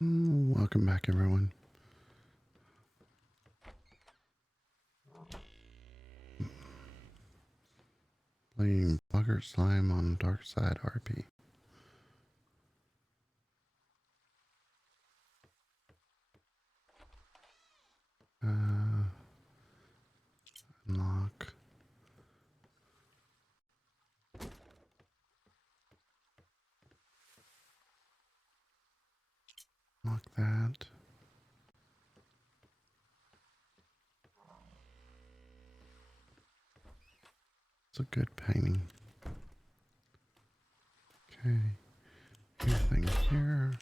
Welcome back, everyone. Playing Boggert Slime on Darkside RP. Unlock. Unlock that. It's a good painting. Okay. Anything here?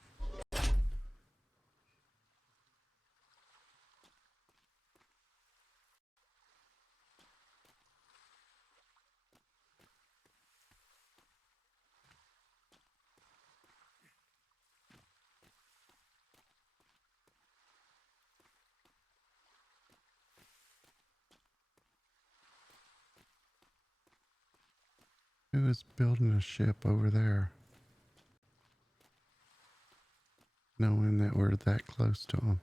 Who is building a ship over there? Knowing that we're that close to them.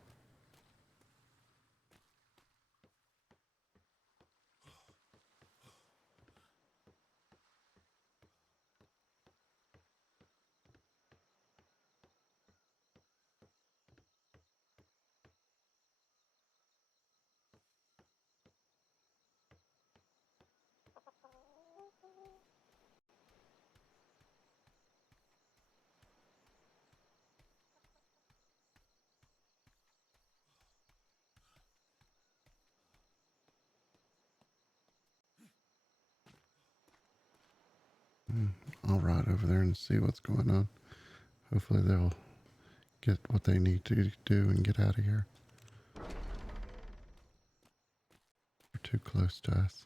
I'll ride over there and see what's going on. Hopefully they'll get what they need to do and get out of here. They're too close to us.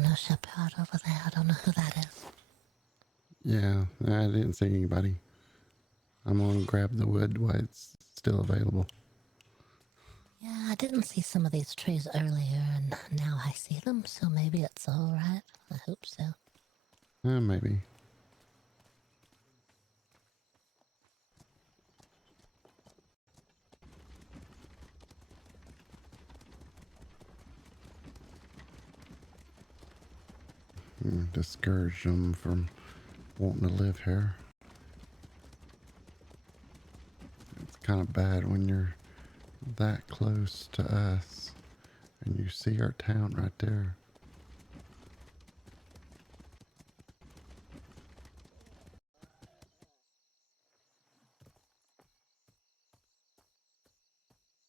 no shipyard over there. I don't know who that is. Yeah, I didn't see anybody. I'm gonna grab the wood while it's still available. Yeah, I didn't see some of these trees earlier, and now I see them, so maybe it's alright. I hope so. Maybe. Discourage them from wanting to live here. It's kind of bad when you're that close to us and you see our town right there.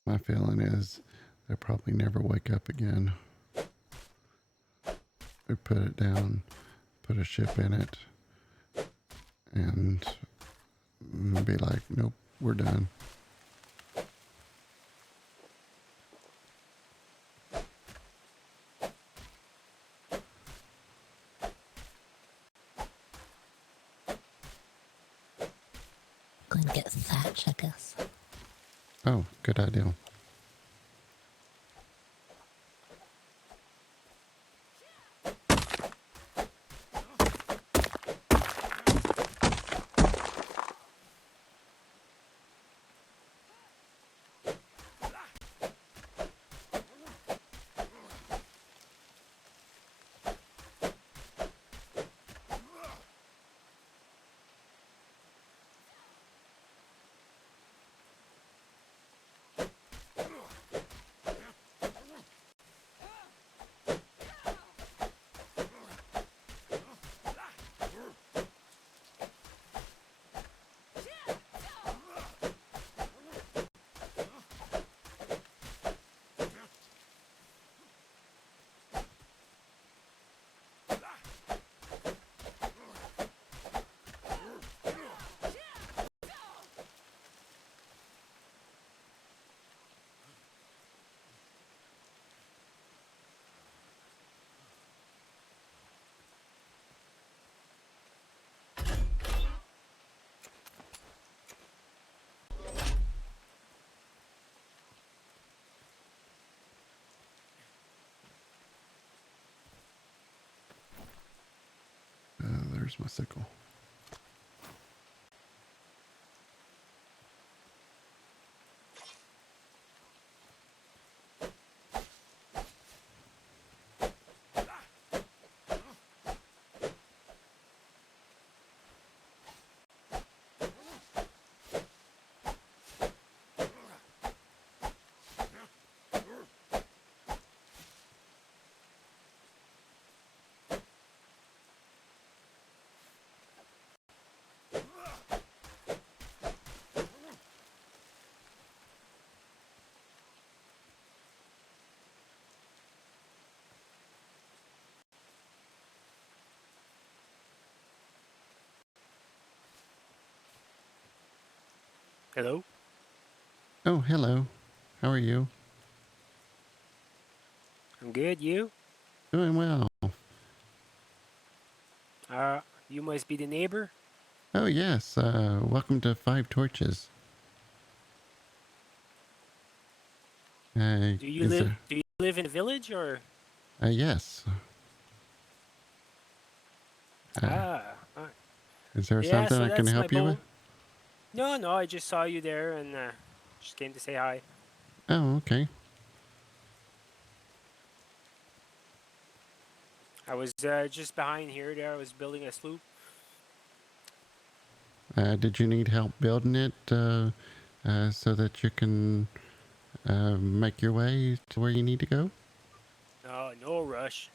My feeling is they'll probably never wake up again. We put it down, put a ship in it, and be like, nope, we're done. Going to get thatch, I guess. Oh, good idea. There's my sickle. Hello? Oh, hello. How are you? I'm good, you? Doing well. You must be the neighbor? Oh, yes. Welcome to Five Torches. Do you Is live there? do you live in a village or Yes. ah, uh, Is there yeah, something so I can that's my help you with? boat. No, I just saw you there and just came to say hi. Oh, okay. I was just behind here there. I was building a sloop. Did you need help building it so that you can make your way to where you need to go? No rush.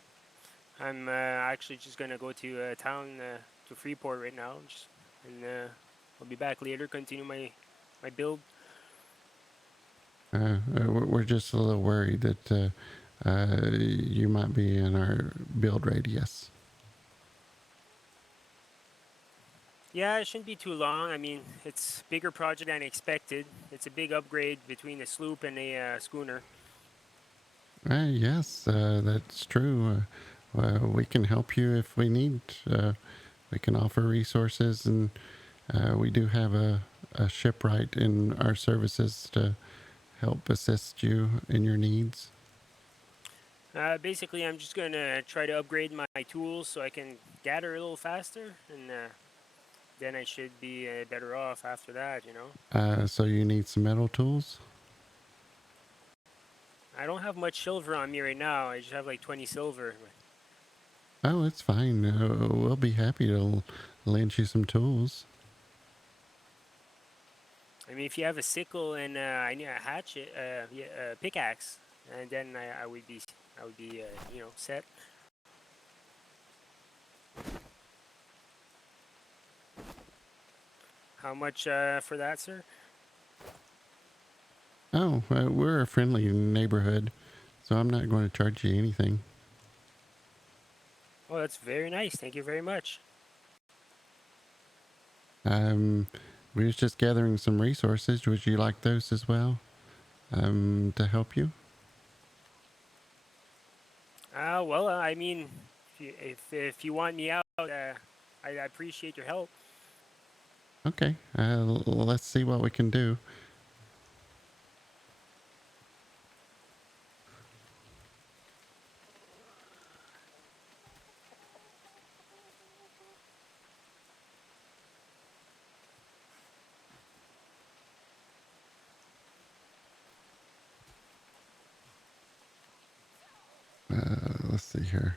I'm actually just gonna go to town to Freeport right now, and I'll be back later. Continue my build. We're just a little worried that you might be in our build radius. Yeah, it shouldn't be too long. I mean, it's a bigger project than expected. It's a big upgrade between a sloop and a schooner. Yes, that's true. we can help you if we need. We can offer resources, and we do have a shipwright in our services to help assist you in your needs. Basically, I'm just gonna try to upgrade my tools so I can gather a little faster, and then I should be better off after that, you know? So you need some metal tools? I don't have much silver on me right now. I just have like 20 silver. Oh, it's fine. We'll be happy to lend you some tools. I mean, if you have a sickle and I need a hatchet, yeah, a pickaxe, and then I would be, you know, set. How much for that, sir? Oh, we're a friendly neighborhood, so I'm not going to charge you anything. Oh, that's very nice. Thank you very much. We was just gathering some resources. Would you like those as well? To help you? Well, I mean, if you want me out, I appreciate your help. Okay. Let's see what we can do. Let's see here.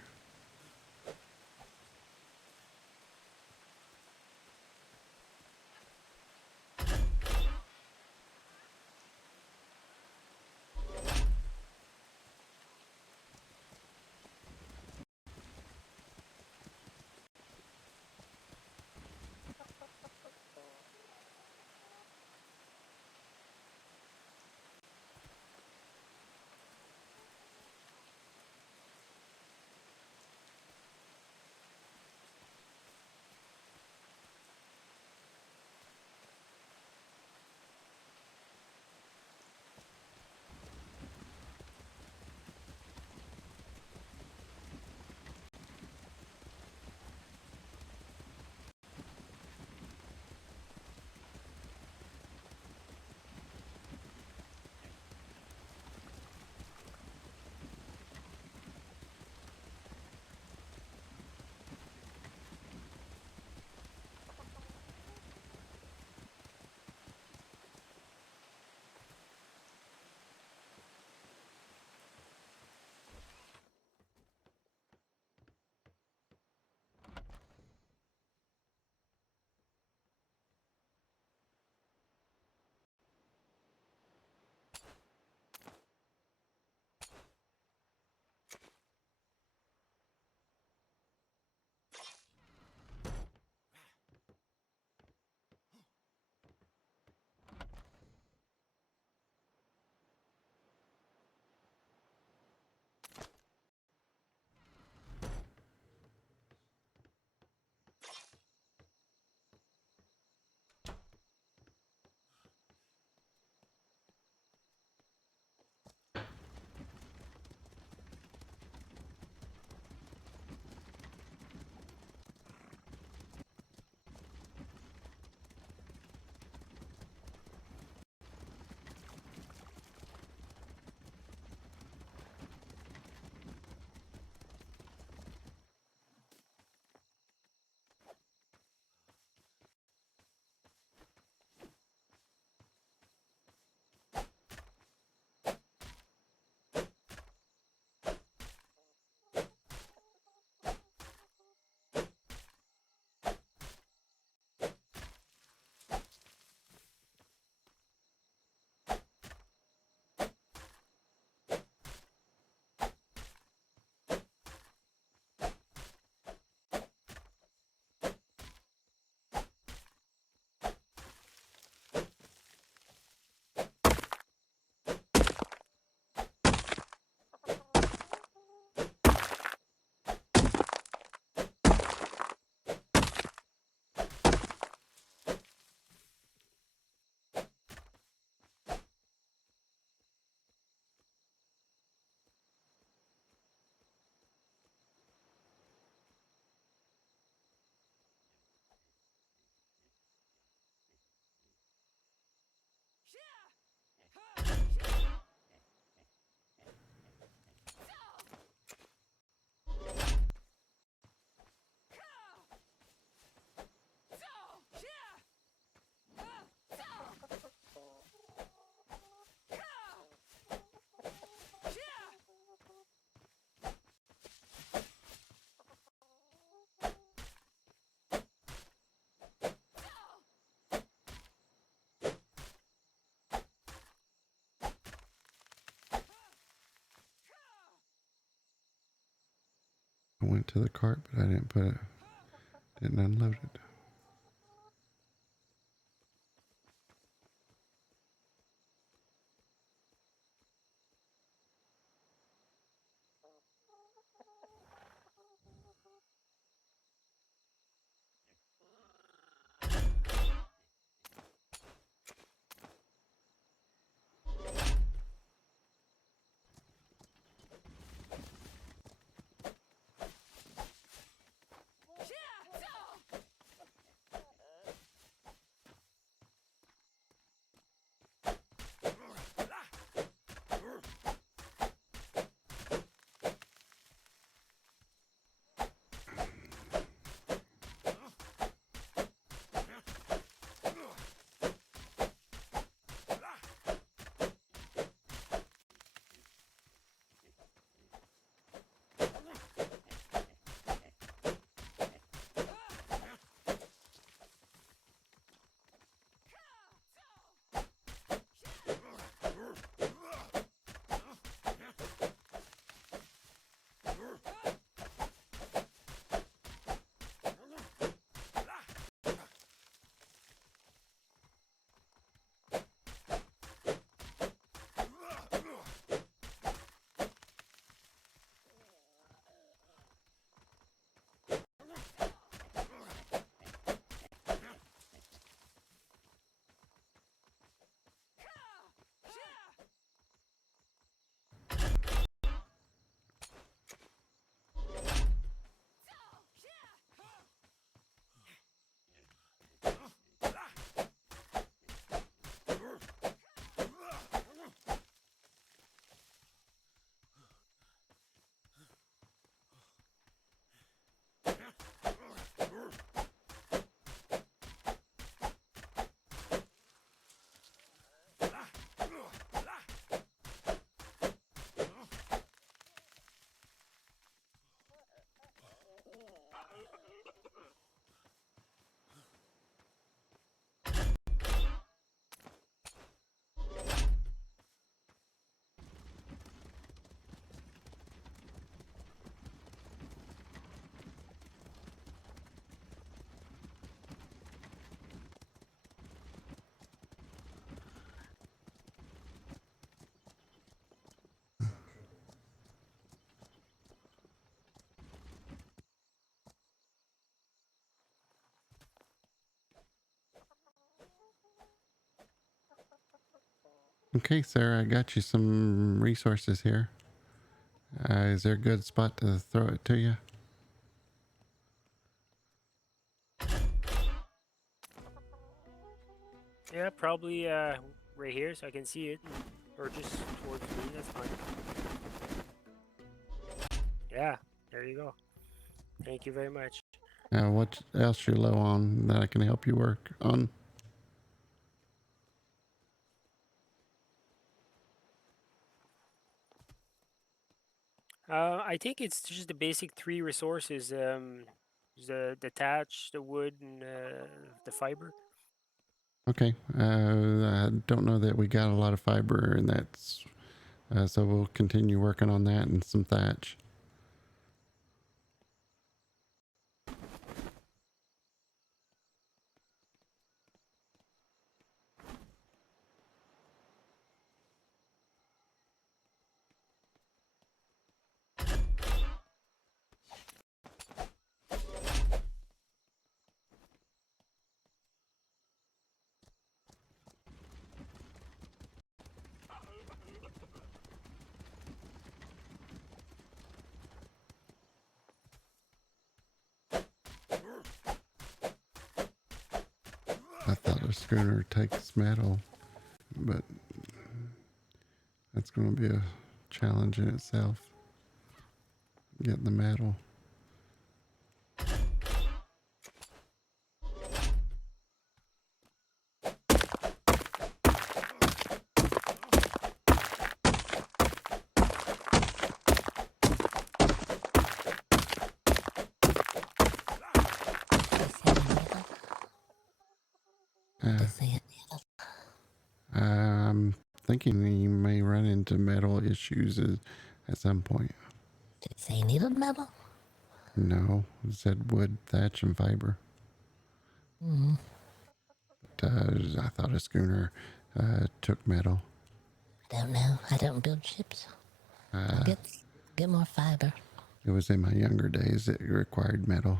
went to the cart, but I didn't unload it. Okay, Sarah, I got you some resources here. Is there a good spot to throw it to you? Yeah, probably right here so I can see it, or just towards me. That's fine. Yeah, there you go. Thank you very much. What else you're low on that I can help you work on? I think it's just the basic three resources. The thatch, the wood, and the fiber. Okay. I don't know that we got a lot of fiber, and that's so we'll continue working on that and some thatch. I thought a schooner takes metal, but that's going to be a challenge in itself. Getting the metal. Does he need it? I'm thinking you may run into metal issues at some point. Did he say he needed metal? No, it said wood, thatch, and fiber. Mm, But, I thought a schooner took metal. I don't know. I don't build ships. I'll get more fiber. It was in my younger days. It required metal.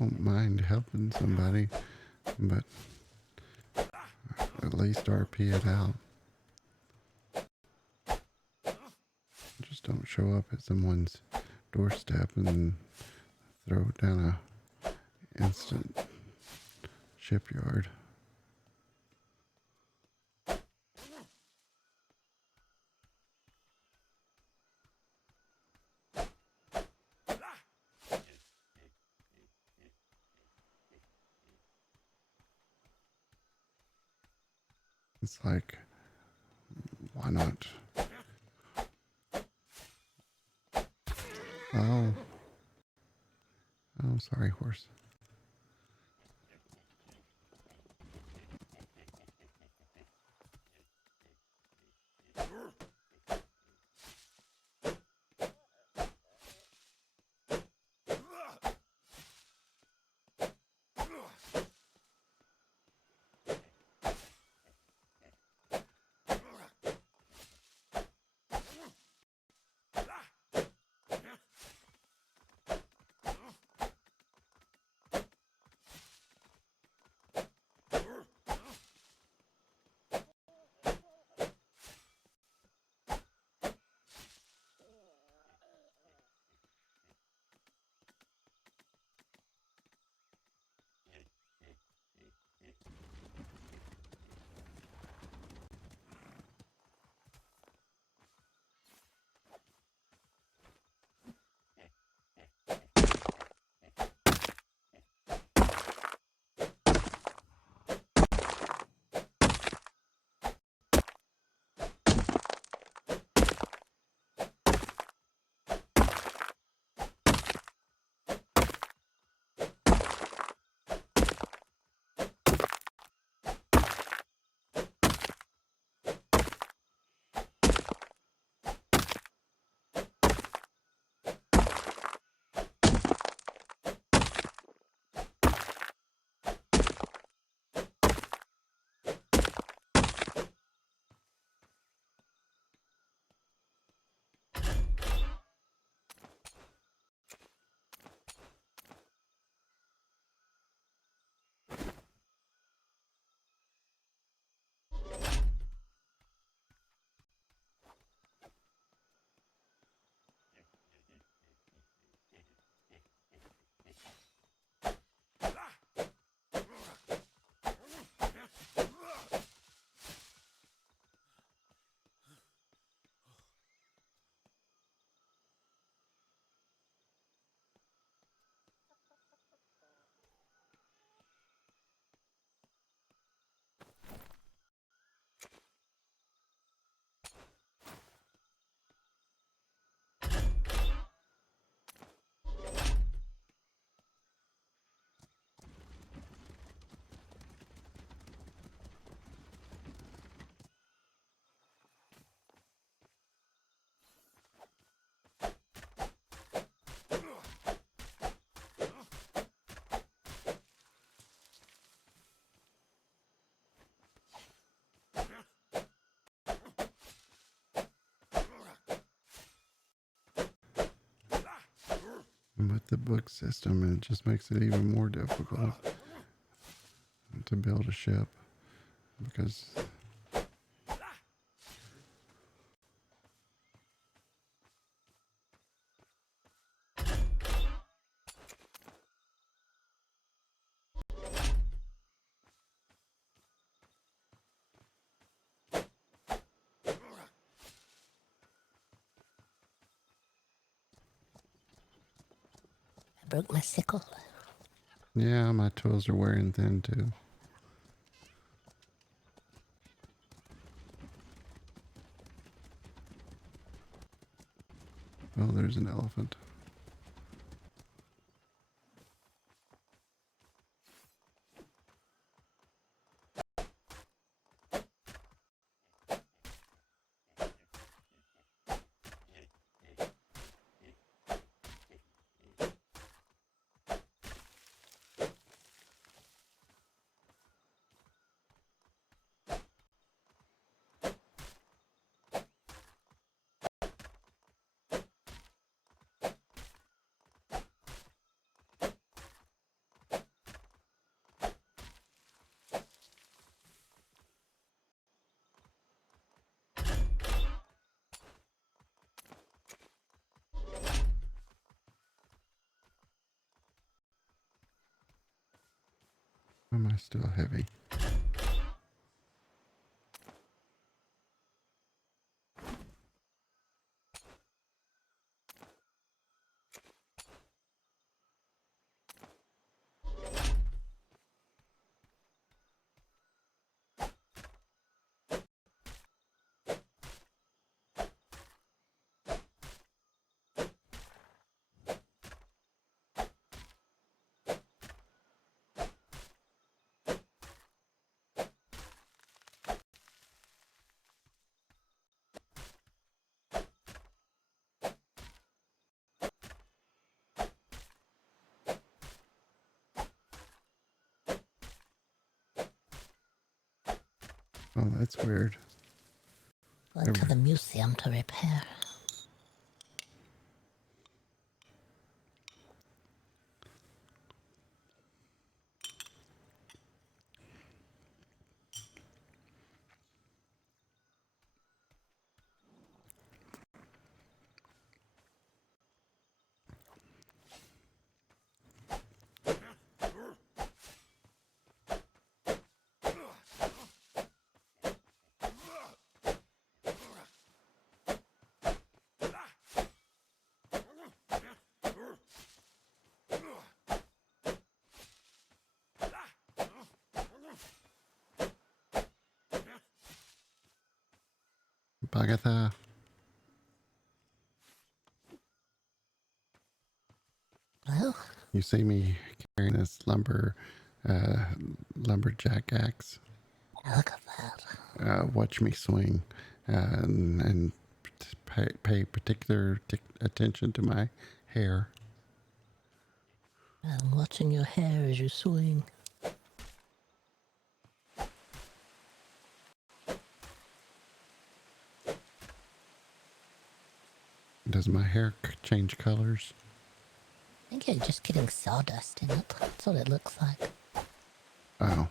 Don't mind helping somebody, but at least RP it out. Just don't show up at someone's doorstep and throw it down a instant shipyard. It's like, why not? Oh, oh, sorry, horse. with the book system, and it just makes it even more difficult to build a ship because I broke my sickle. yeah, my tools are wearing thin too. Oh, there's an elephant. Why am I still heavy? Oh, that's weird. Went to the museum to repair. Bagatha. Well, You see me carrying this lumberjack axe. look at that. Watch me swing, and pay particular attention to my hair. I'm watching your hair as you swing. Does my hair change colors? I think you're just getting sawdust in it. That's what it looks like. Oh.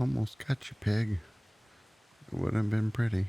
Almost got you, pig. It would have been pretty.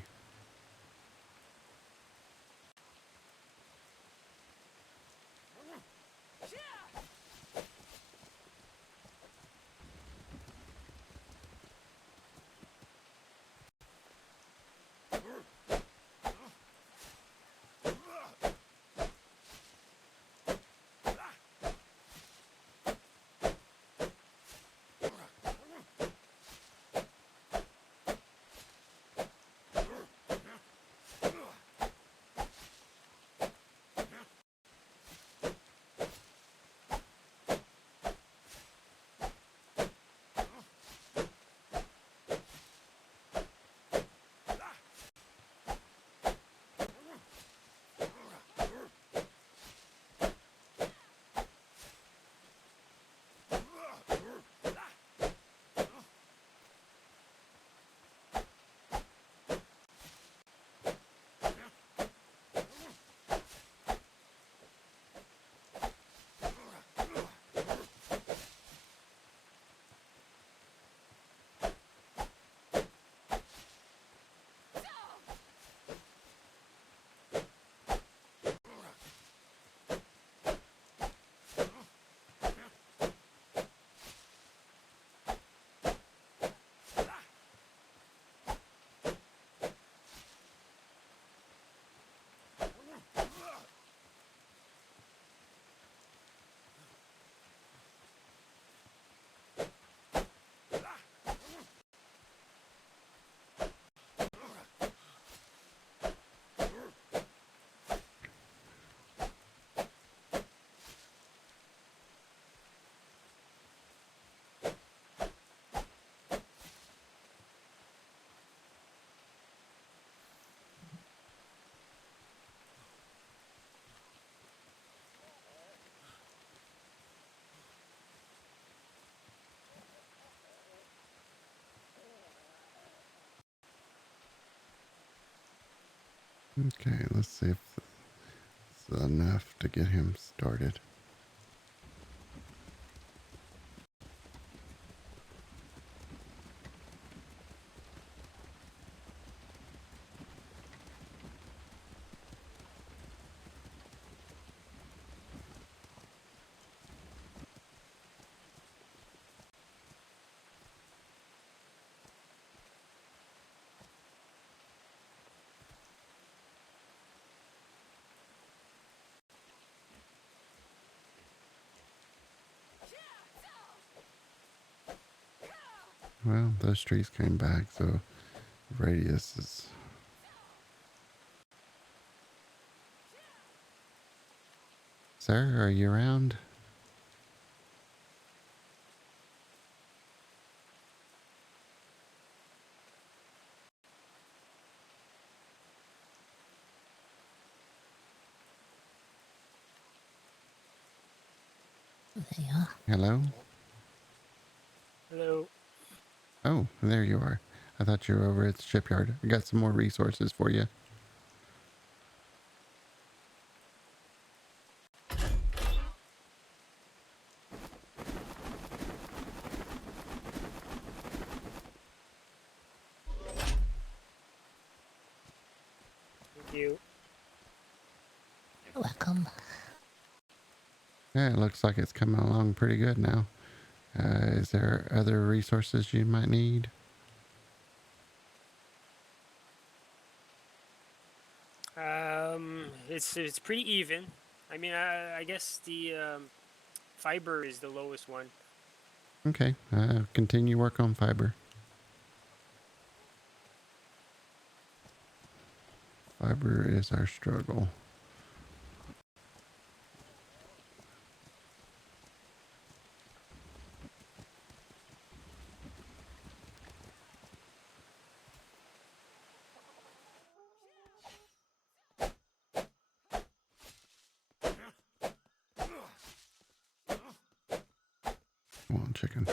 Okay, let's see if it's enough to get him started. Well, those trees came back, so radius is... Sir, are you around? There you are. Hello? Hello. Oh, there you are. I thought you were over at the shipyard. I got some more resources for you. Thank you. You're welcome. Yeah, it looks like it's coming along pretty good now. Is there other resources you might need? It's pretty even. I mean, I guess the fiber is the lowest one. Okay, continue work on fiber. Fiber is our struggle. Come on, chicken.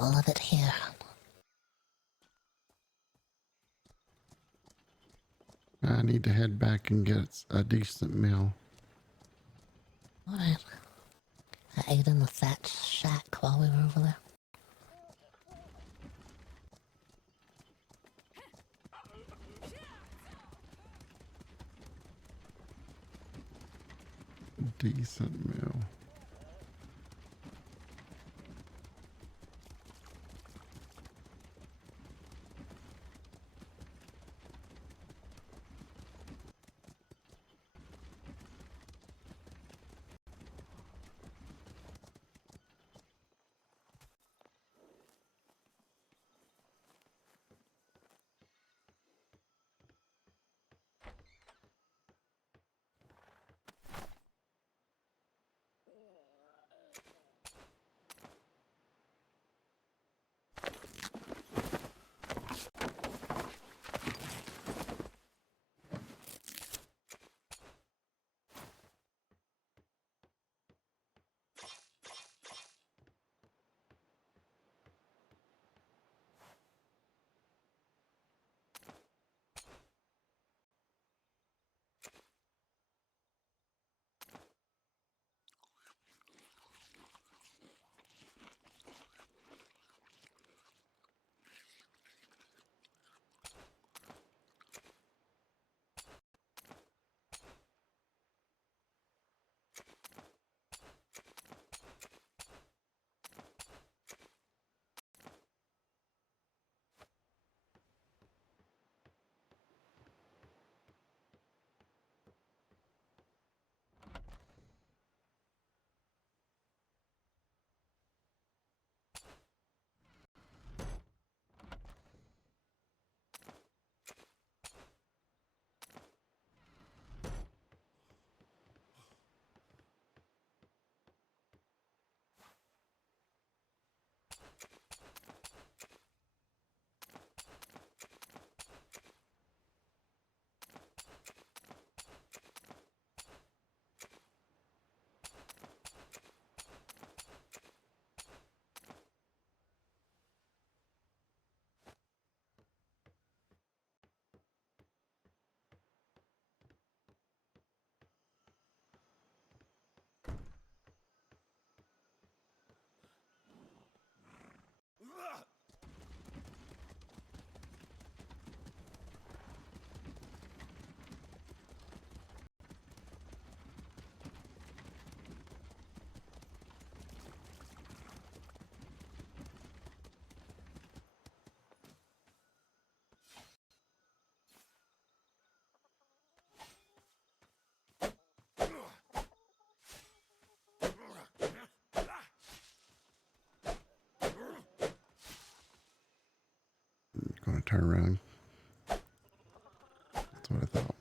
all of it here. I need to head back and get a decent meal. Alright. I ate in the thatch shack while we were over there. Decent meal. Gonna turn around. That's what I thought.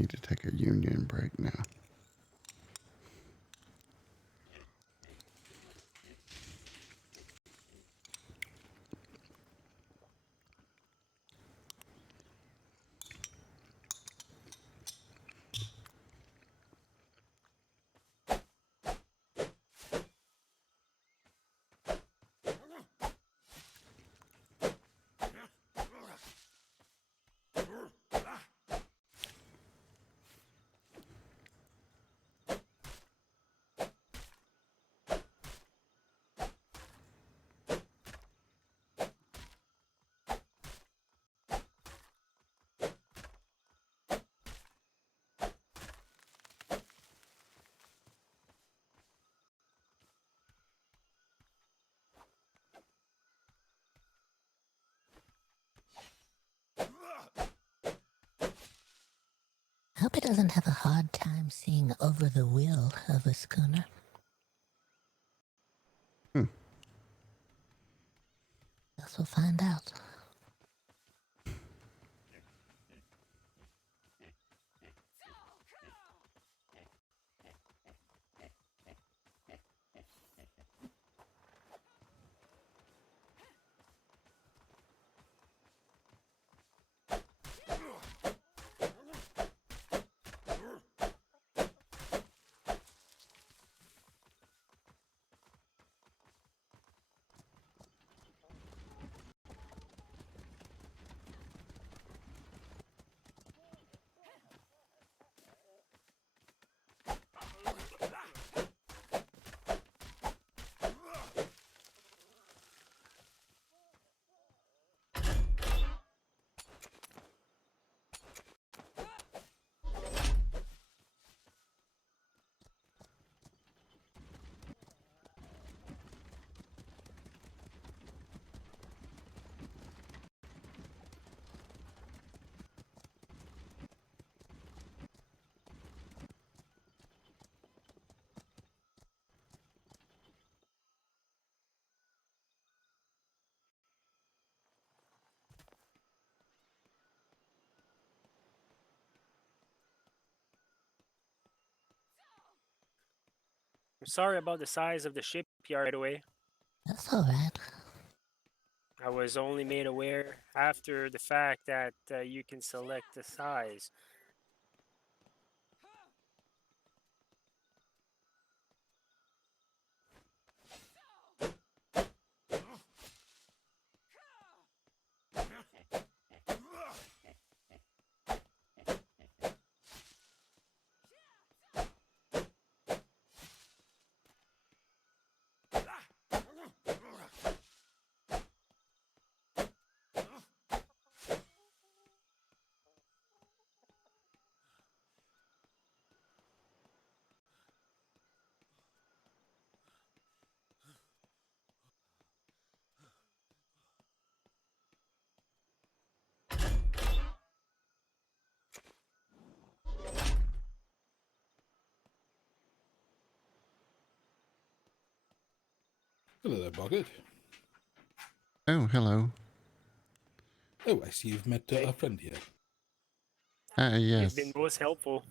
need to take a union break now. I hope he doesn't have a hard time seeing over the wheel of a schooner. Guess we'll find out. I'm sorry about the size of the shipyard right away. That's all right. I was only made aware after the fact that you can select the size. Hello there, Boggert. Oh, hello. Oh, I see you've met a friend here. You've Yes. been most helpful.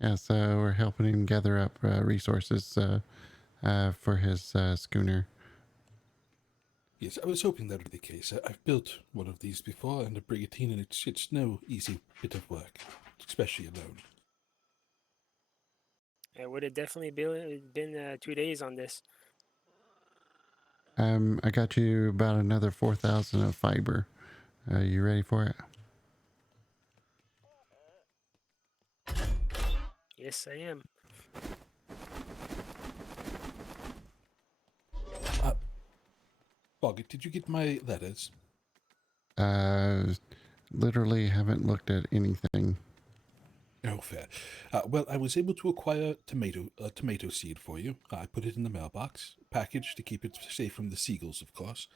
Yes, we're helping him gather up resources for his schooner. Yes, I was hoping that would be the case. I've built one of these before, and a brigantine, and it's no easy bit of work, especially alone. It would have definitely been 2 days on this. I got you about another 4,000 of fiber. You ready for it? Yes, I am. Boggert, did you get my letters? Literally haven't looked at anything. Oh, fair. Well, I was able to acquire tomato seed for you. I put it in the mailbox, packaged to keep it safe from the seagulls, of course.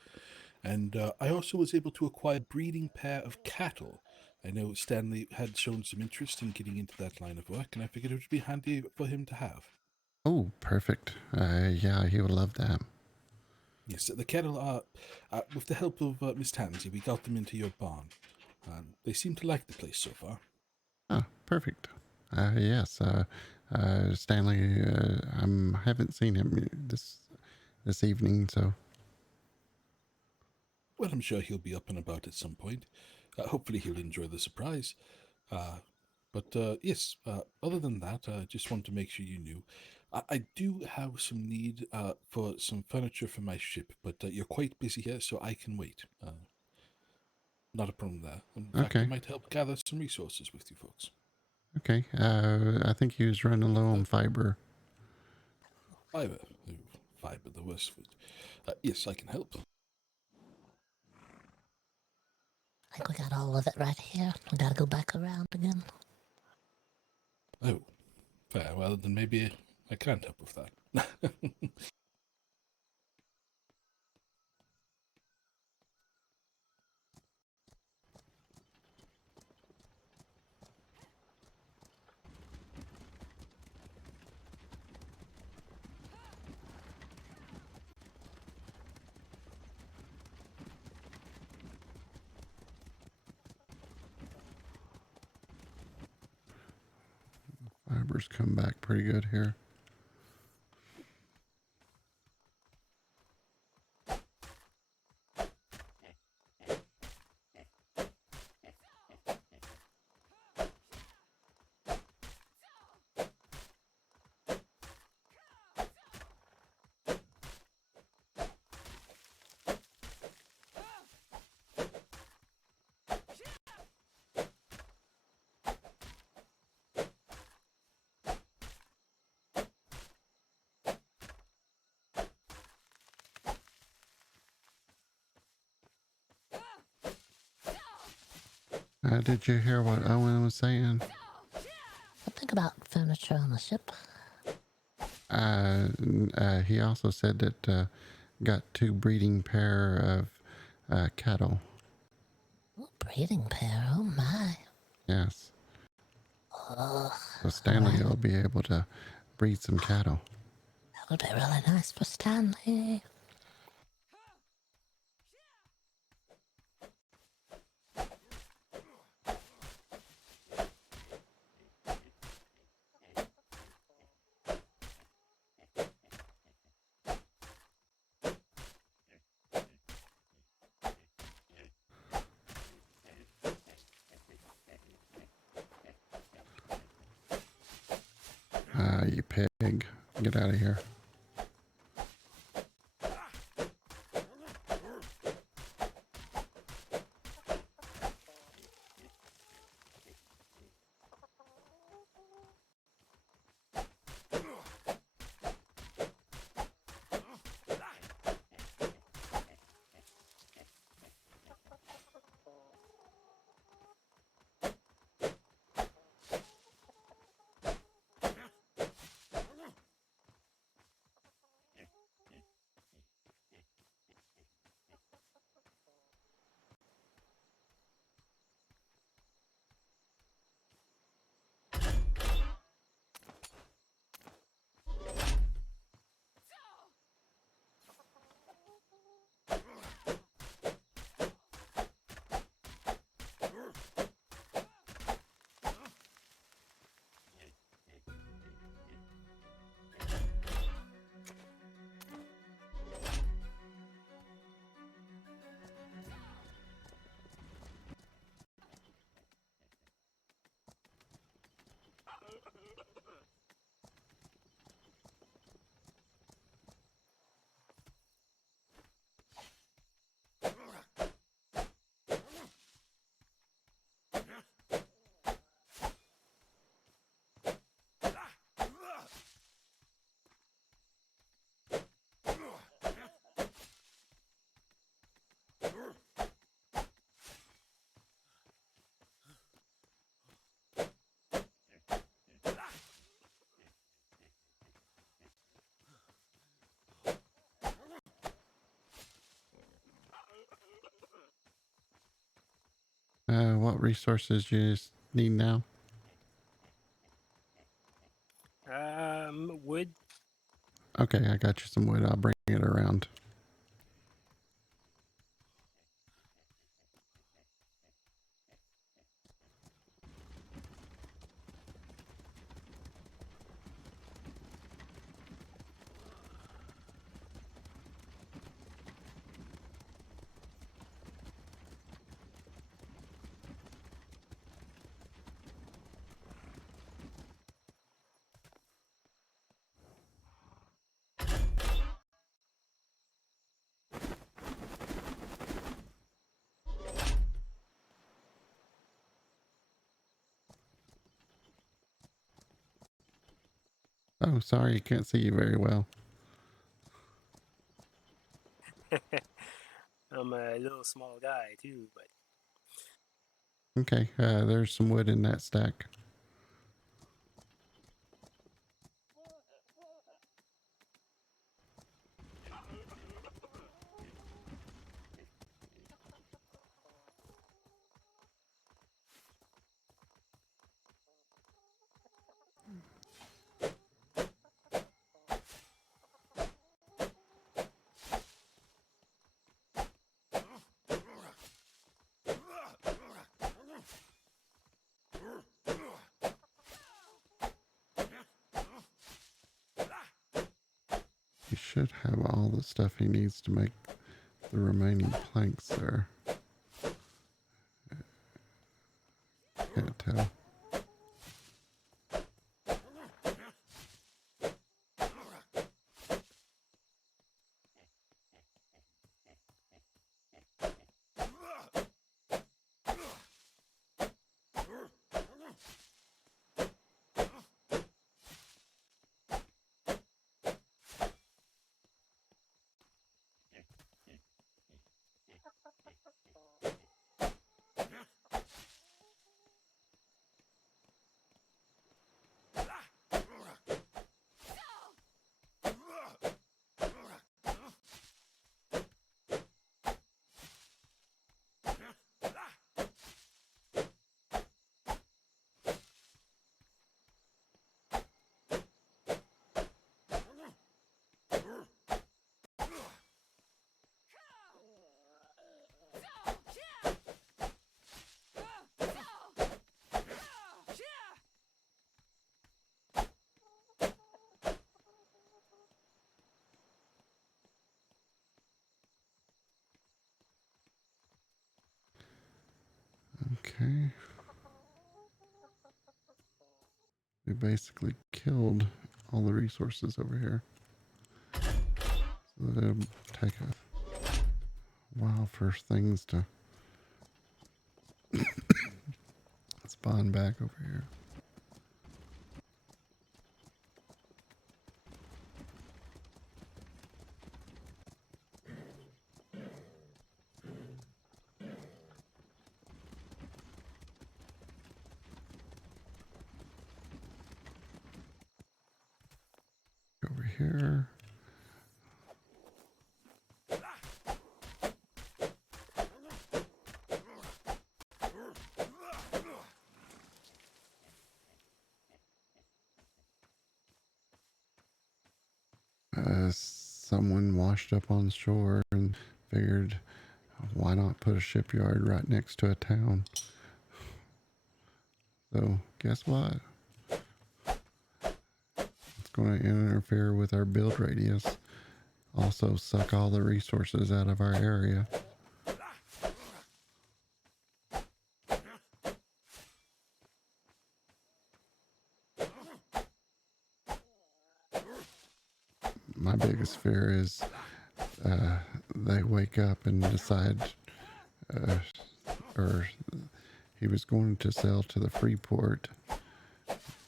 And I also was able to acquire a breeding pair of cattle. I know Stanley had shown some interest in getting into that line of work, and I figured it would be handy for him to have. Oh, perfect. Yeah, he would love that. Yes, the cattle are, with the help of Miss Tansy, we got them into your barn. They seem to like the place so far. Oh, Perfect. Yes. Stanley. I haven't seen him this evening, so Well, I'm sure he'll be up and about at some point. Hopefully, he'll enjoy the surprise. Yes, other than that, I just want to make sure you knew. I do have some need for some furniture for my ship, but you're quite busy here, so I can wait. Not a problem there. In fact, I okay. might help gather some resources with you folks. Okay. I think he was running low on fiber. Fiber. Oh, fiber, the worst food. Yes, I can help. I think we got all of it right here. We gotta go back around again. Oh, fair. Well, then maybe I can't help with that. Fiber's come back pretty good here. Did you hear what Owen was saying? But think about furniture on the ship. He also said that got 2 breeding pair of cattle. Ooh, breeding pair, oh my. Yes. Oh, So Stanley alright. will be able to breed some cattle. That would be really nice for Stanley. You pig. Get out of here. What resources do you need now? Wood. Okay, I got you some wood. I'll bring it around. Oh, sorry, can't see you very well. I'm a little small guy too, but Okay, there's some wood in that stack. He should have all the stuff he needs to make the remaining planks there. Can't tell. Okay. We basically killed all the resources over here. So it'll take a while for things to spawn back over here. Over here. Someone washed up on shore and figured, why not put a shipyard right next to a town? So guess what? It's going to interfere with our build radius. Also suck all the resources out of our area. My biggest fear is they wake up and decide, uh, or he was going to sell to the Freeport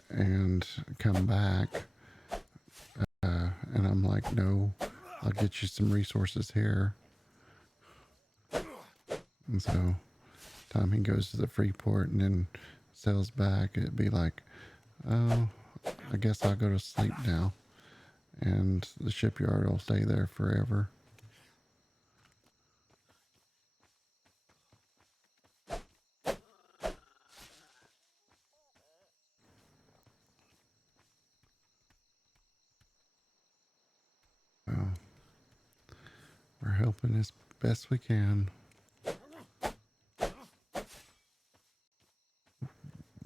and come back. And I'm like, no, I'll get you some resources here. And so, time he goes to the Freeport and then sells back, it'd be like, oh, I guess I'll go to sleep now. And the shipyard will stay there forever. So, we're helping as best we can.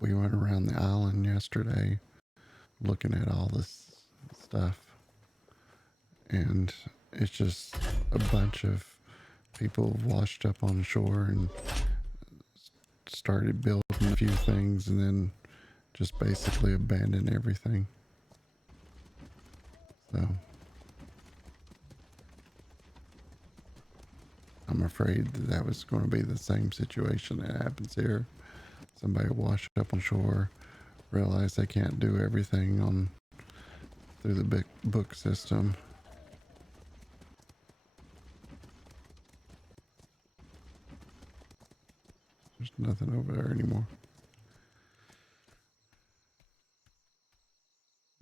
We went around the island yesterday looking at all this stuff. And it's just a bunch of people washed up on shore and started building a few things and then just basically abandoned everything. So I'm afraid that was going to be the same situation that happens here. Somebody washed up on shore, realize they can't do everything on through the big book system. There's nothing over there anymore.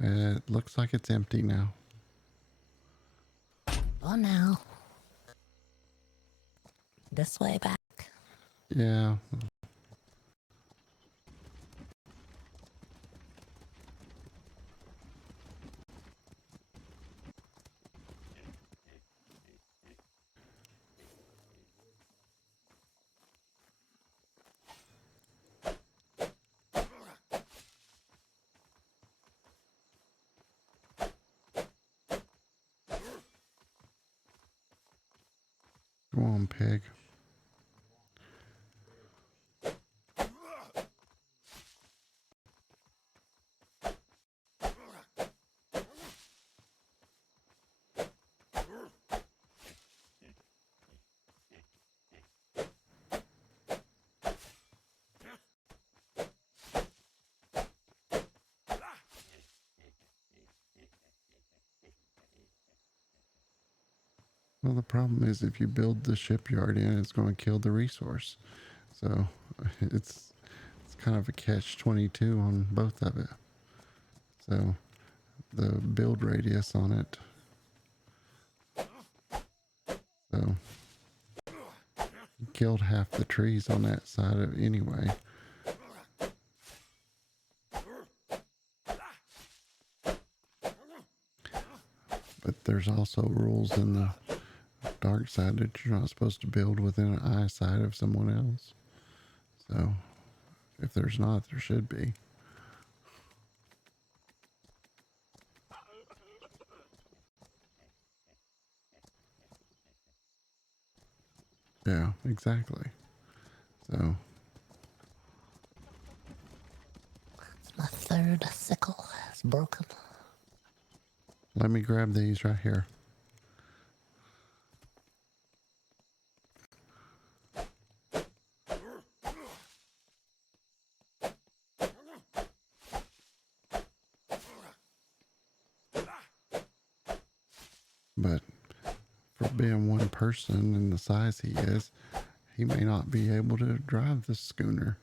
It looks like it's empty now. Oh, now. This way back. Yeah. Go on, pig. Well, the problem is if you build the shipyard in, it's going to kill the resource. So it's kind of a catch-22 on both of it. So the build radius on it. So you killed half the trees on that side of it anyway. But there's also rules in the dark side that you're not supposed to build within an eyesight of someone else. So if there's not, there should be. Yeah, exactly. So It's my third sickle. It's broken. let me grab these right here. But for being one person and the size he is, he may not be able to drive the schooner.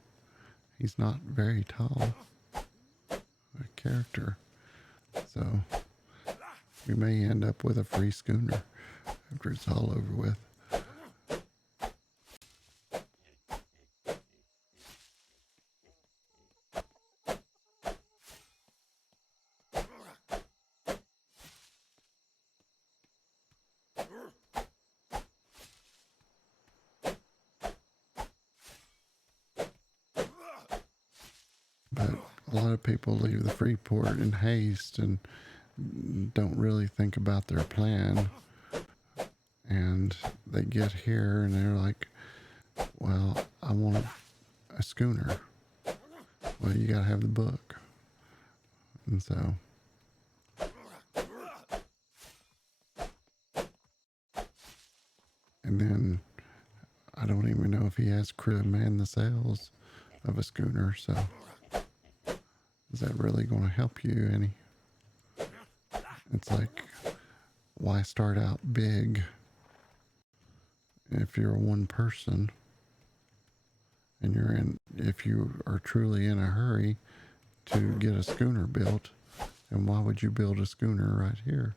He's not very tall a character. So we may end up with a free schooner after it's all over with. But a lot of people leave the free port in haste and don't really think about their plan. And they get here and they're like, well, I want a schooner. Well, you got to have the book. And so and then I don't even know if he has crew to man the sails of a schooner. So is that really going to help you any? It's like, why start out big if you're one person and if you are truly in a hurry to get a schooner built, then why would you build a schooner right here?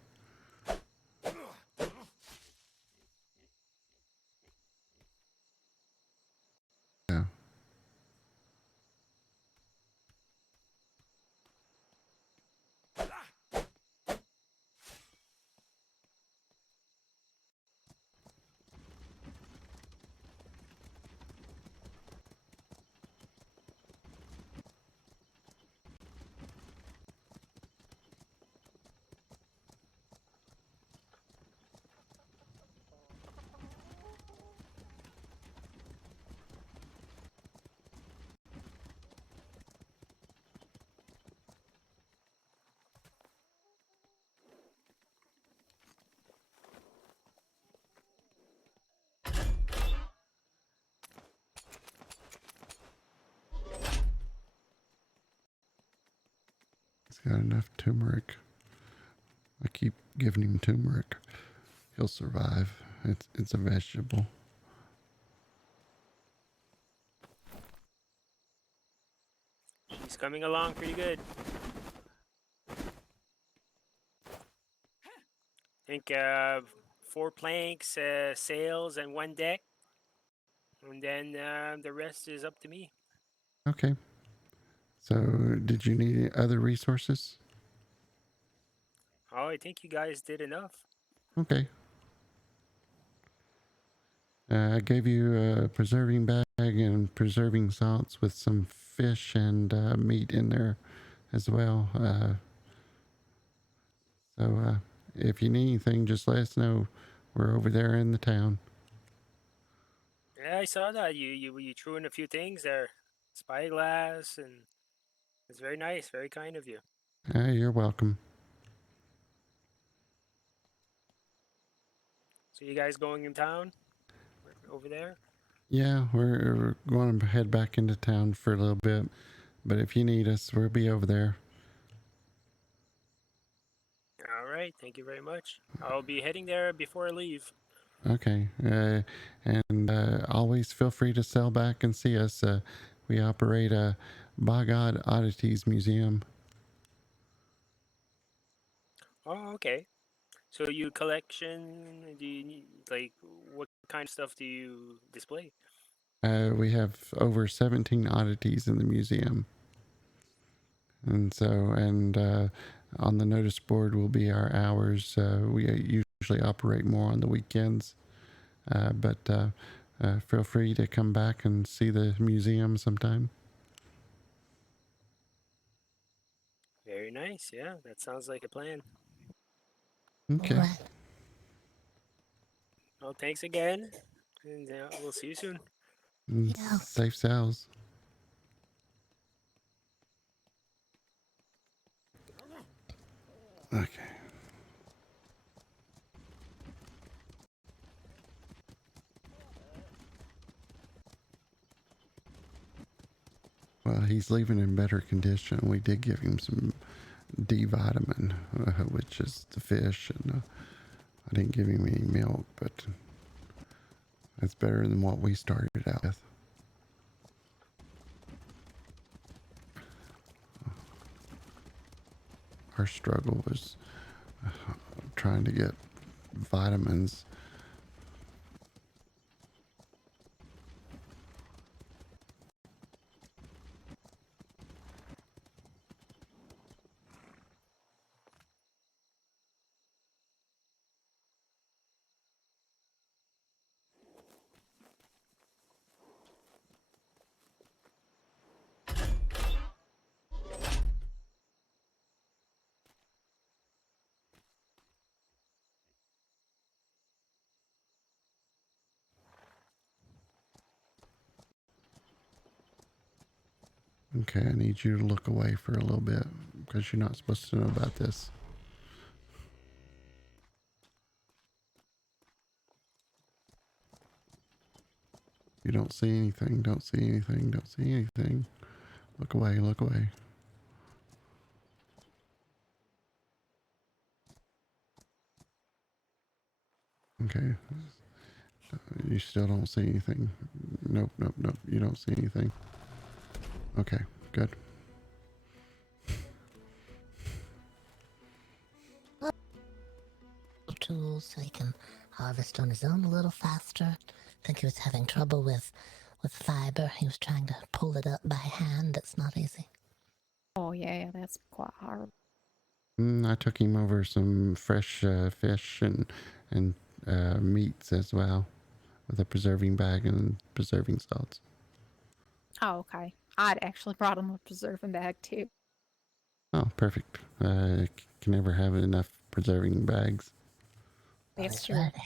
Yeah. It's got enough turmeric I keep giving him turmeric. He'll survive. It's a vegetable. She's coming along pretty good. I think 4 planks, sails, and 1 deck. And then the rest is up to me. Okay. So, did you need any other resources? Oh, I think you guys did enough. Okay. I gave you a preserving bag and preserving salts with some fish and meat in there as well. So if you need anything, just let us know. We're over there in the town. Yeah, I saw that. You threw in a few things there. Spyglass, and it's very nice, very kind of you. You're welcome. So you guys going in town? Over there? Yeah, we're going to head back into town for a little bit. But if you need us, we'll be over there. All right, thank you very much. I'll be heading there before I leave. Okay. And always feel free to sell back and see us. We operate a BoggOdd Oddities museum. Oh, okay. So you collection, do you need, like, what kind of stuff do you display? We have over 17 oddities in the museum. And on the notice board will be our hours. We usually operate more on the weekends. But feel free to come back and see the museum sometime. Very nice. Yeah, that sounds like a plan. Okay. All right. Well, thanks again, and we'll see you soon. Yeah. Safe sales. Okay. Well, he's leaving in better condition. We did give him some D vitamin, which is the fish, and I didn't give him any milk, but it's better than what we started out with. Our struggle was trying to get vitamins. Okay, I need you to look away for a little bit because you're not supposed to know about this. You don't see anything, don't see anything, don't see anything. Look away, look away. Okay. You still don't see anything. Nope, nope, nope. You don't see anything. Okay, good. Tools so he can harvest on his own a little faster. I think he was having trouble with fiber. He was trying to pull it up by hand. It's not easy. Oh yeah, that's quite hard. I took him over some fresh fish and meats as well, with a preserving bag and preserving salts. Oh, okay. I'd actually brought him a preserving bag too. Oh, perfect. Can never have enough preserving bags. That's He's true. ready.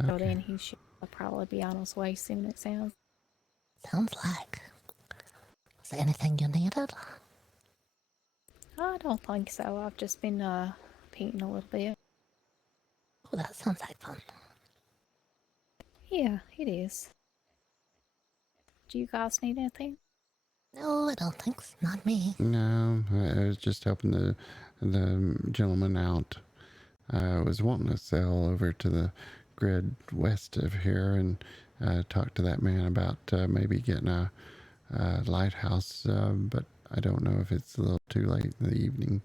So Okay. then he should probably be on his way soon, it sounds. Sounds like. Is there anything you needed? I don't think so. I've just been painting a little bit. Oh, that sounds like fun. Yeah, it is. Do you guys need anything? No, I don't think so. Not me. No, I was just helping the gentleman out. I was wanting to sell over to the grid west of here and talk to that man about maybe getting a lighthouse, but I don't know if it's a little too late in the evening.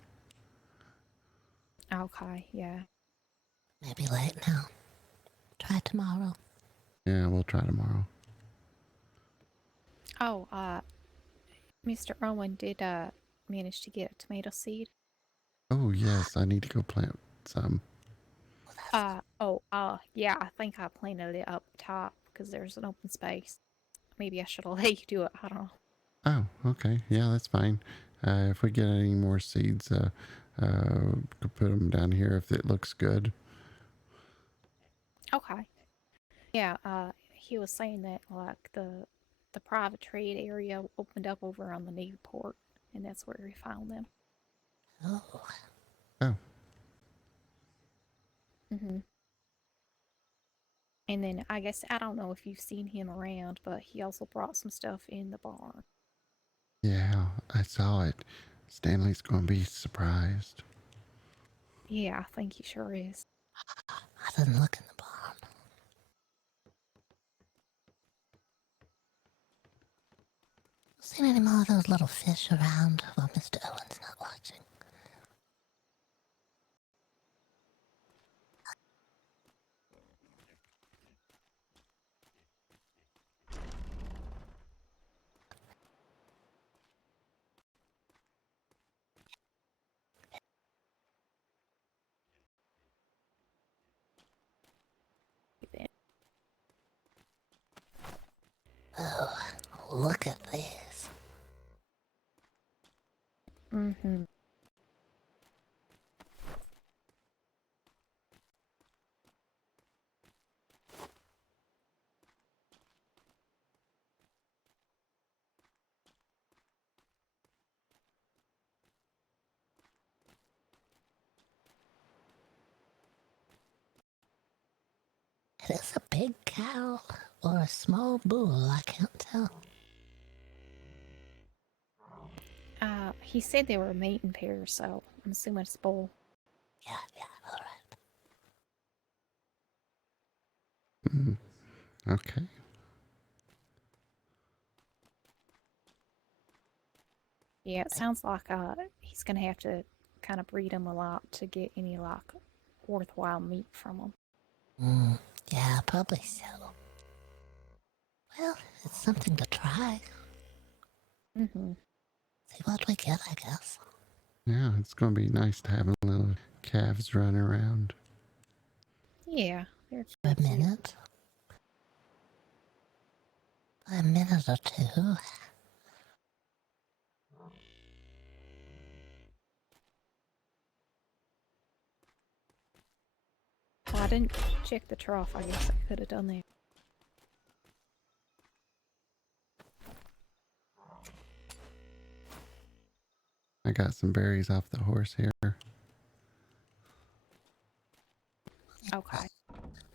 Okay, yeah. Maybe late now. Try tomorrow. Yeah, we'll try tomorrow. Oh, Mr. Owen did manage to get a tomato seed. Oh, yes, I need to go plant some. Yeah, I think I planted it up top because there's an open space. Maybe I should have let you do it. I don't know. Oh, okay. Yeah, that's fine. If we get any more seeds, could put them down here if it looks good. Okay. Yeah, he was saying that like the private trade area opened up over on the Navy port, and that's where he found them. Oh, Oh, Mm-hmm. And then I guess I don't know if you've seen him around, but he also brought some stuff in the barn. yeah, I saw it. Stanley's going to be surprised. Yeah, I think he sure is. I didn't look in the barn. Seen any more of those little fish around while Mr. Owen's not watching? Oh, look at this. Mm-hmm. It is a big cow or a small bull, I can't tell. He said they were a mating pair, so I'm assuming it's a bull. Yeah, all right. Okay. Yeah, it sounds like he's gonna have to kind of breed them a lot to get any like worthwhile meat from them. Yeah, probably so. Well, it's something to try. Mm-hmm. See what we get, I guess. Yeah, it's going to be nice to have little calves run around. Yeah, they're For a cute. minute. A minute or two. Well, I didn't check the trough. I guess I could have done that. I got some berries off the horse here. Okay.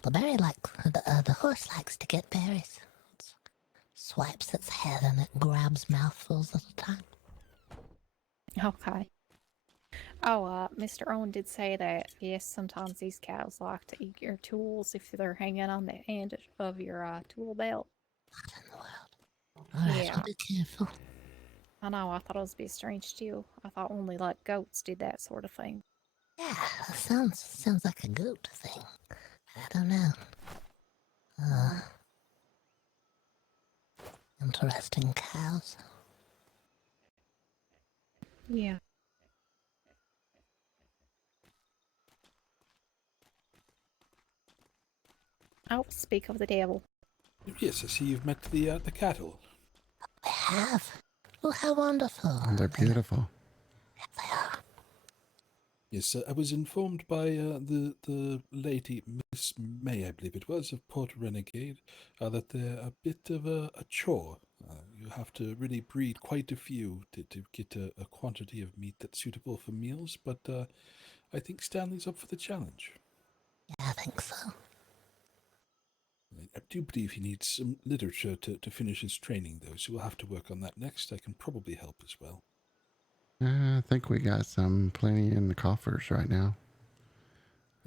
The horse likes to get berries. It swipes its head and it grabs mouthfuls at a time. Okay. Oh, Mr. Owen did say that, yes, sometimes these cows like to eat your tools if they're hanging on the end of your tool belt. What in the world? All right, Yeah. I'll be careful. I know, I thought it was a bit strange too. I thought only like goats did that sort of thing. Yeah, that sounds like a goat thing. I don't know. Interesting cows. Yeah. Oh, speak of the devil. Yes, I see you've met the cattle. I have. Oh, how wonderful. They're beautiful. They are. Yes, I was informed by the lady, Miss May, I believe it was, of Port Renegade, that they're a bit of a chore. You have to really breed quite a few to get a quantity of meat that's suitable for meals, but I think Stanley's up for the challenge. Yeah, I think so. I do believe he needs some literature to finish his training, though, so we'll have to work on that next. I can probably help as well. I think we got some plenty in the coffers right now.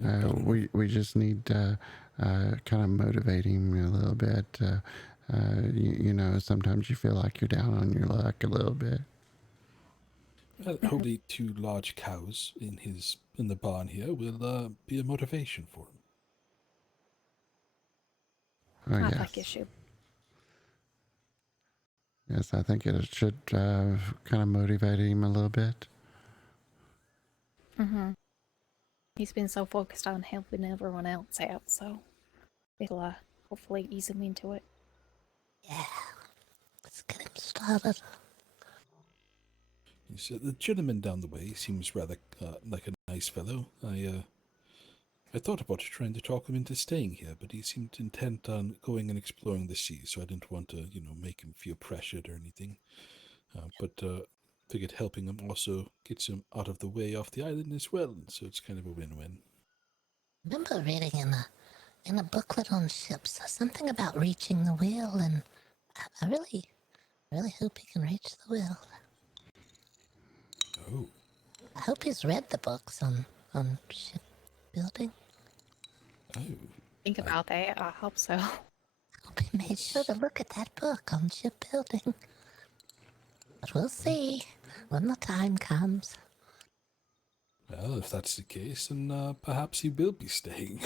Good enough. We just need to kind of motivate him a little bit. You know, sometimes you feel like you're down on your luck a little bit. Well, hopefully 2 large cows in the barn here will be a motivation for him. Oh, I yes. think it should. Yes, I think it should kind of motivate him a little bit. He's been so focused on helping everyone else out, so it'll hopefully ease him into it. Yeah, let's get him started. The gentleman down the way seems rather like a nice fellow. I thought about trying to talk him into staying here, but he seemed intent on going and exploring the sea, so I didn't want to, make him feel pressured or anything. But figured helping him also gets him out of the way off the island as well, so it's kind of a win-win. Remember reading in a booklet on ships something about reaching the wheel, and I really hope he can reach the wheel. Oh. I hope he's read the books on shipbuilding. Oh. Think about that. I hope so. I hope he made sure to look at that book on shipbuilding. But we'll see when the time comes. Well, if that's the case, then perhaps he will be staying.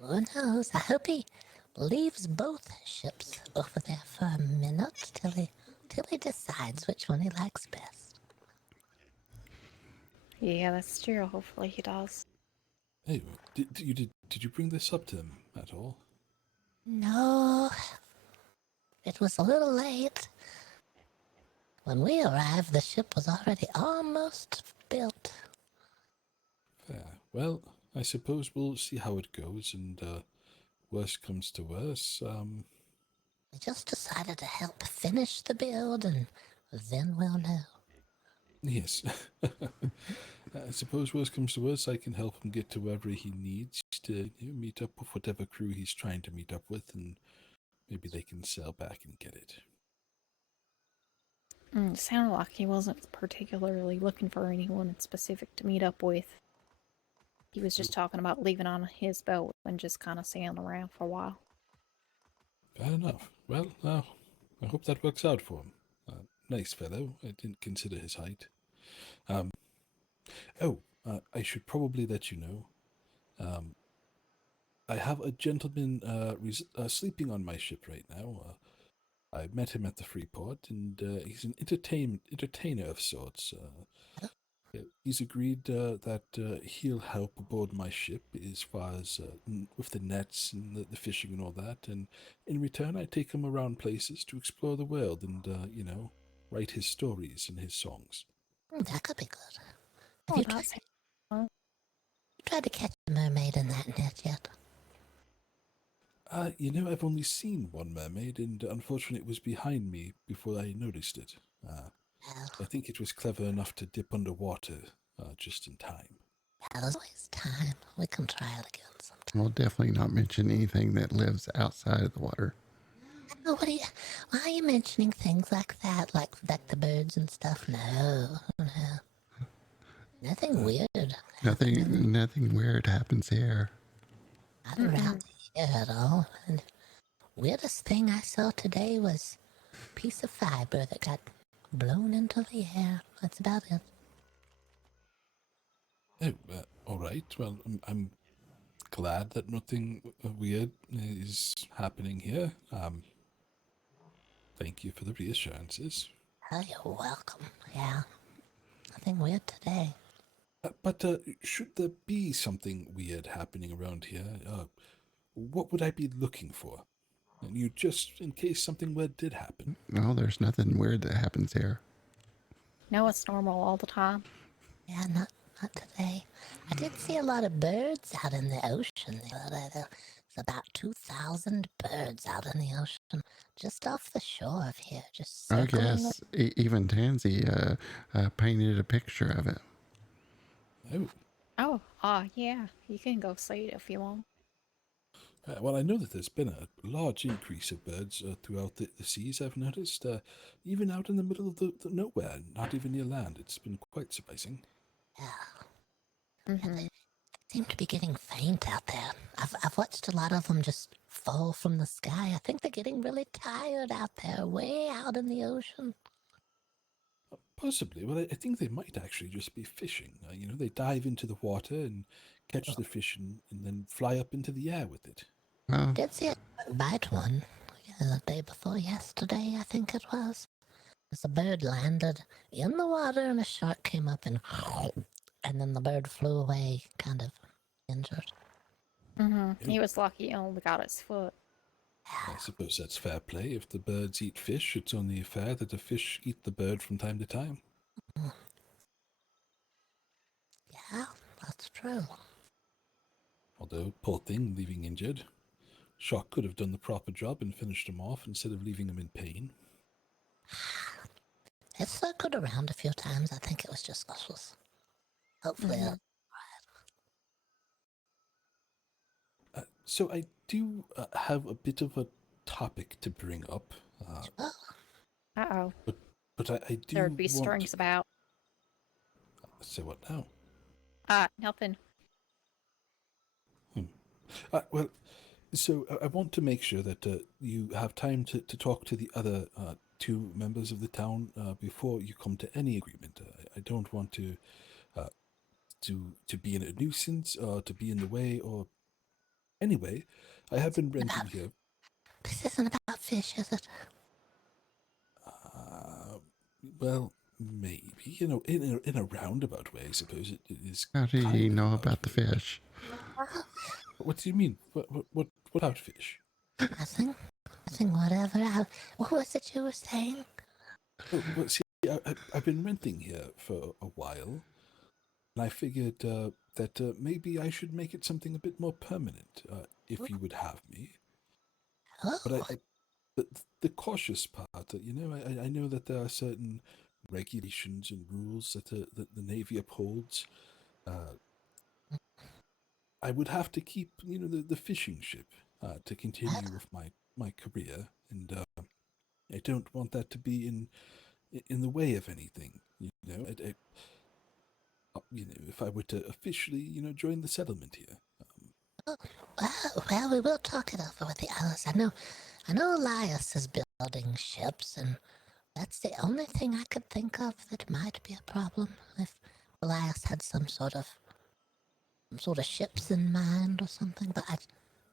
Who knows? I hope he leaves both ships over there for a minute till he decides which one he likes best. Yeah, that's true. Hopefully he does. Hey, did you bring this up to him at all? No, it was a little late. When we arrived, the ship was already almost built. Fair. Well, I suppose we'll see how it goes, and worst comes to worst, We just decided to help finish the build, and then we'll know. yes. I suppose worst comes to worst, I can help him get to wherever he needs to meet up with whatever crew he's trying to meet up with, and maybe they can sail back and get it. It sounded like he wasn't particularly looking for anyone specific to meet up with. He was just talking about leaving on his boat and just kind of sailing around for a while. Fair enough. Well, I hope that works out for him. Nice fellow. I didn't consider his height. I should probably let you know. I have a gentleman sleeping on my ship right now. I met him at the Freeport, and he's an entertainer of sorts. He's agreed that he'll help aboard my ship as far as with the nets and the fishing and all that. And in return, I take him around places to explore the world and, write his stories and his songs. That could be good. Oh, Have that's you tried to catch a mermaid in that net yet? I've only seen one mermaid, and unfortunately it was behind me before I noticed it. I think it was clever enough to dip underwater just in time. Yeah, there's always time. We can try it again sometime. We'll definitely not mention anything that lives outside of the water. Oh, why are you mentioning things like that? Like the birds and stuff? No. Nothing weird. Nothing weird happens here. Not around here at all. And weirdest thing I saw today was a piece of fiber that got blown into the air. That's about it. Oh, all right. Well, I'm glad that nothing weird is happening here. Thank you for the reassurances. Oh, you're welcome. Yeah. Nothing weird today. But should there be something weird happening around here, what would I be looking for? And you just in case something weird did happen. No, there's nothing weird that happens here. No, it's normal all the time. Yeah, not today. I did see a lot of birds out in the ocean the other day. There's about 2,000 birds out in the ocean, just off the shore of here, just I circling. guess even Tansy painted a picture of it. Oh. Oh, yeah. You can go see it if you want. Well, I know that there's been a large increase of birds throughout the seas, I've noticed. Even out in the middle of the nowhere, not even near land. It's been quite surprising. Yeah, Mm-hmm. they seem to be getting faint out there. I've watched a lot of them just fall from the sky. I think they're getting really tired out there, way out in the ocean. Possibly. Well, I think they might actually just be fishing. They dive into the water and catch the fish and then fly up into the air with it. I Well, did see a bite one the day before yesterday, I think it was. As a bird landed in the water and a shark came up and then the bird flew away, kind of injured. Mm-hmm. Yeah. He was lucky he only got his foot. I suppose that's fair play. If the birds eat fish, it's only fair that the fish eat the bird from time to time. Yeah, that's true. Although, poor thing, leaving injured. Shark could have done the proper job and finished him off instead of leaving him in pain. It circled around a few times. I think it was just useless. Hopefully, Mhm. So I do have a bit of a topic to bring up, Uh-oh. but I do There'd be want. strings about. Say what now? Nothing. Well, so I want to make sure that you have time to talk to the other two members of the town before you come to any agreement. I don't want uh, to be in a nuisance or to be in the way or anyway. I have been renting here. this isn't about fish, is it? Well, maybe in a roundabout way. I suppose it is. how do kind you of know about about the fish? What do you mean? What about fish? Nothing. Nothing, whatever. What was it you were saying? Oh, well, see, I've been renting here for a while, and I figured that maybe I should make it something a bit more permanent if you would have me. Oh, But the cautious part, I know that there are certain regulations and rules that the Navy upholds. Uh, I would have to keep, the fishing ship to continue with my career, and I don't want that to be in the way of anything. If I were to officially, join the settlement here. well, we will talk it over with the others. I know Elias is building ships, and that's the only thing I could think of that might be a problem. If Elias had some sort of ships in mind or something, but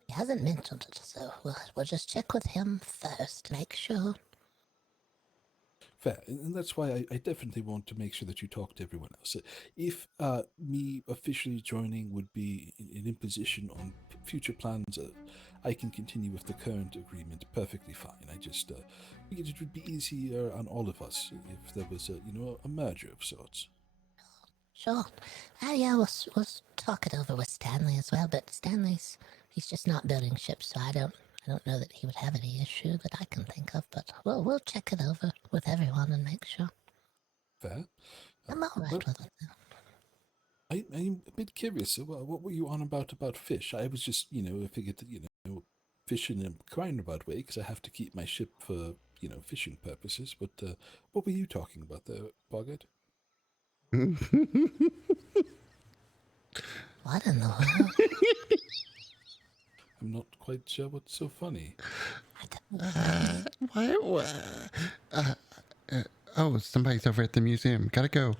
he hasn't mentioned it, so we'll just check with him first to make sure. Fair, and that's why I definitely want to make sure that you talk to everyone else. If me officially joining would be an imposition on future plans, I can continue with the current agreement perfectly fine. I just figured it would be easier on all of us if there was a merger of sorts. Sure. Yeah, we'll talk it over with Stanley as well, but he's just not building ships, so I don't know that he would have any issue that I can think of, but we'll check it over with everyone and make sure. Fair. I'm all right well, with it. I'm a bit curious. What were you on about fish? I was just, I figured that, fish in a roundabout way because I have to keep my ship for, fishing purposes. But what were you talking about there, Boggert? What in the world? I'm not quite sure what's so funny. Oh, somebody's over at the museum. Gotta go.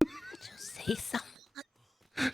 Did you say something?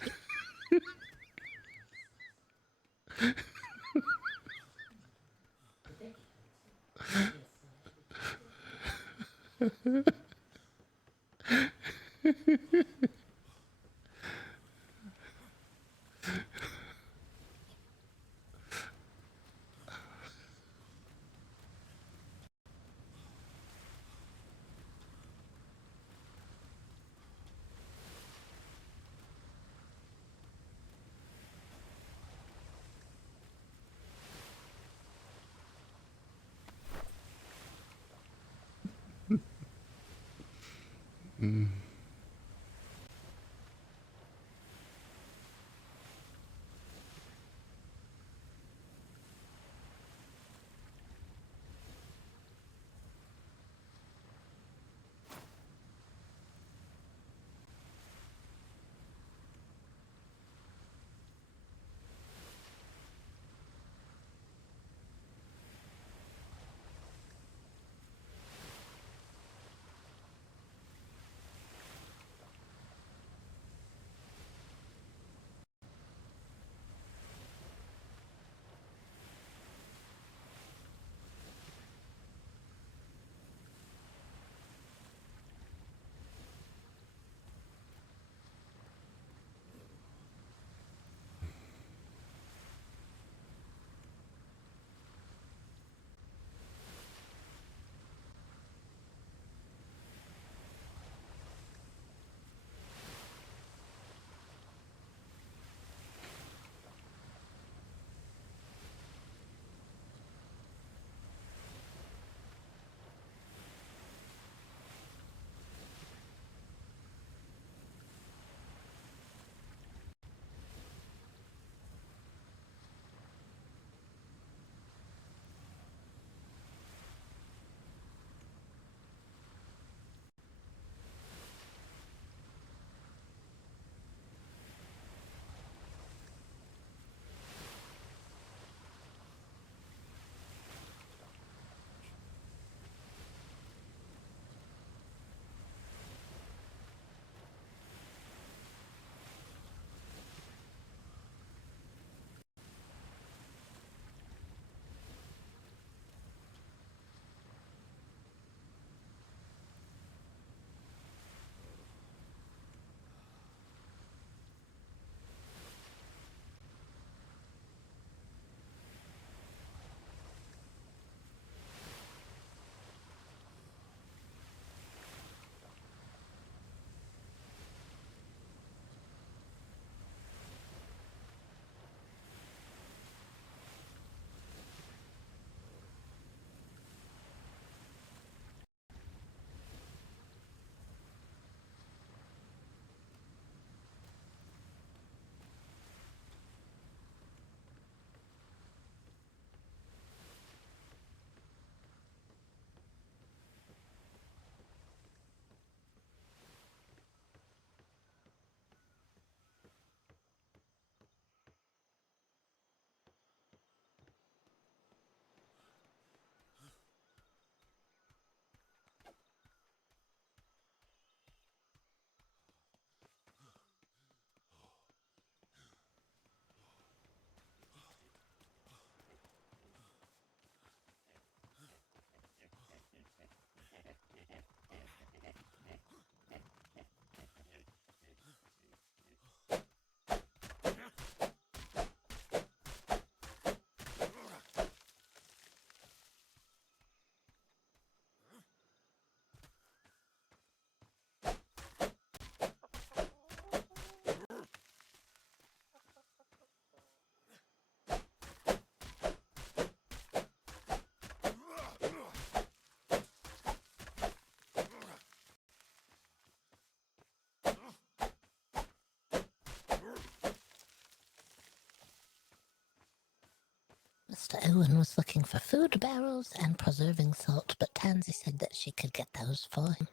Owen was looking for food barrels and preserving salt, but Tansy said that she could get those for him.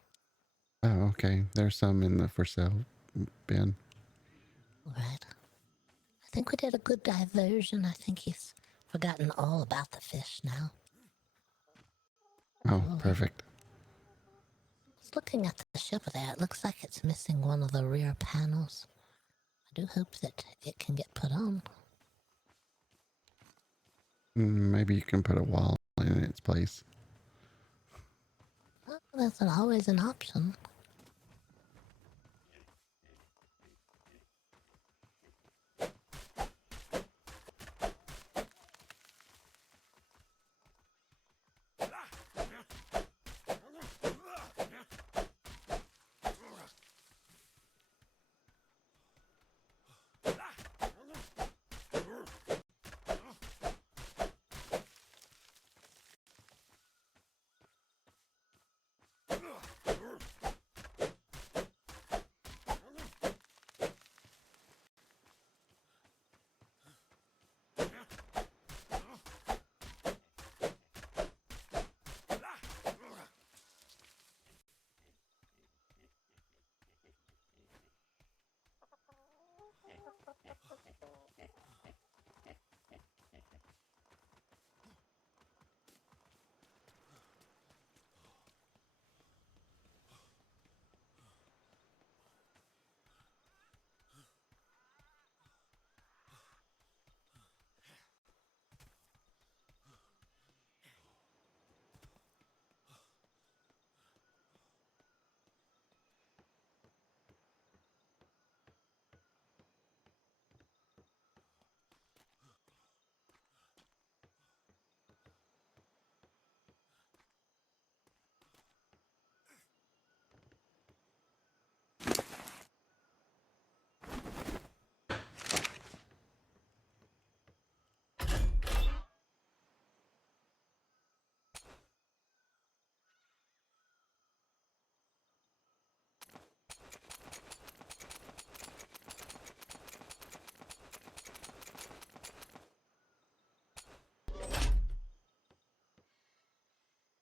Oh, okay. There's some in the for sale bin. Right. I think we did a good diversion. I think he's forgotten all about the fish now. Oh, Oh. perfect. I was looking at the ship there. It looks like it's missing one of the rear panels. I do hope that it can get put on. Maybe you can put a wall in its place. Well, that's always an option.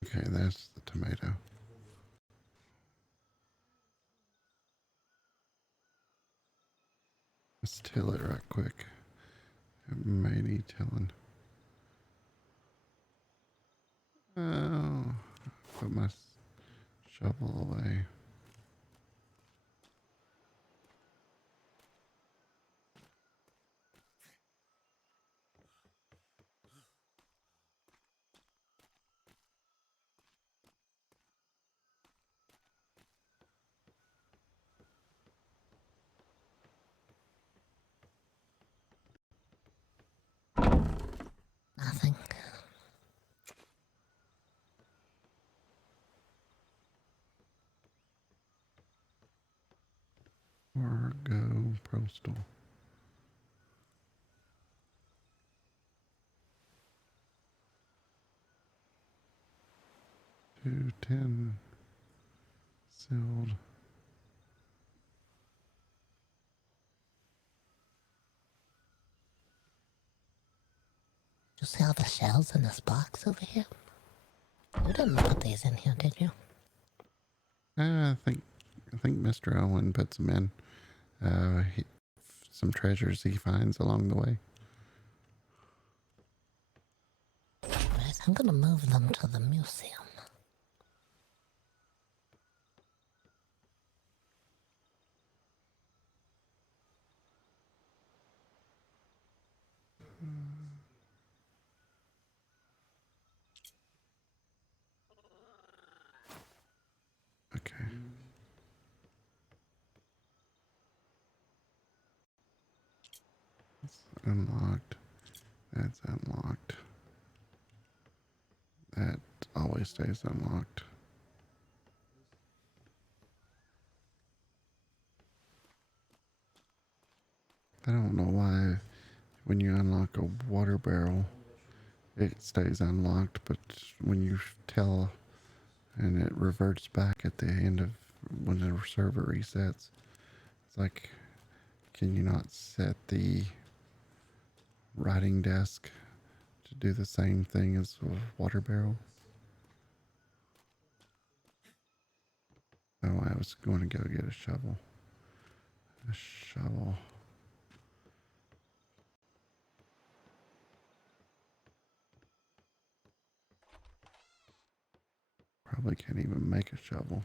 Okay, that's the tomato. Let's till it right quick. It may need tilling. Oh, put my shovel away. Nothing. Or go postal. $2.10 sealed. You see all the shells in this box over here? You didn't put these in here, did you? I think Mr. Owen puts them in. Some treasures he finds along the way. Right, I'm gonna move them to the museum. Okay. It's unlocked. That's unlocked. That always stays unlocked. I don't know why when you unlock a water barrel, it stays unlocked, but when you tell and it reverts back at the end of when the server resets, it's like, can you not set the writing desk to do the same thing as a water barrel. Oh, I was going to go get a shovel. A shovel. Probably can't even make a shovel.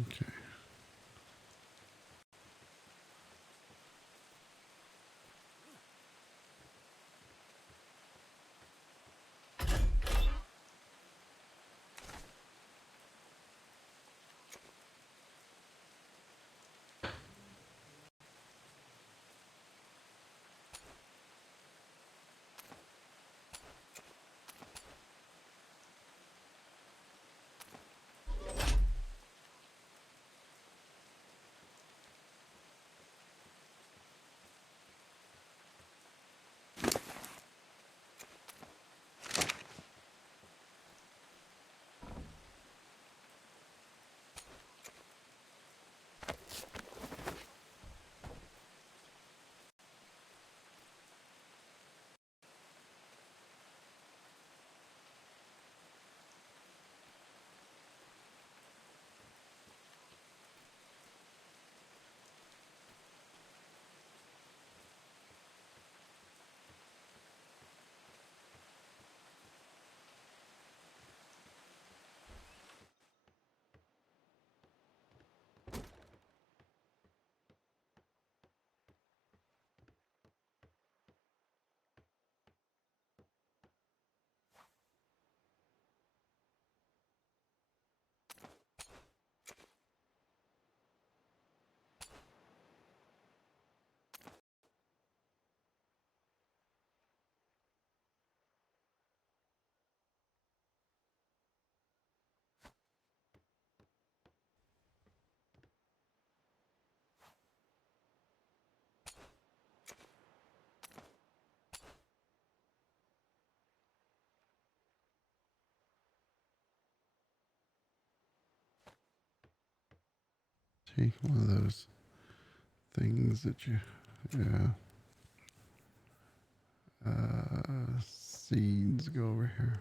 Okay. See, one of those things that you, yeah. Seeds go over here.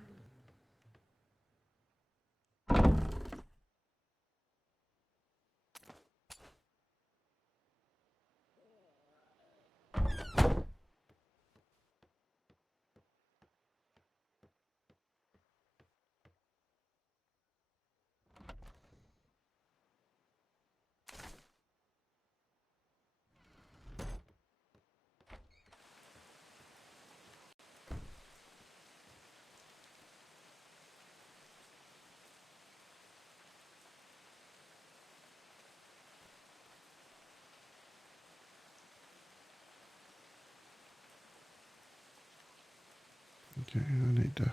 Okay, I need to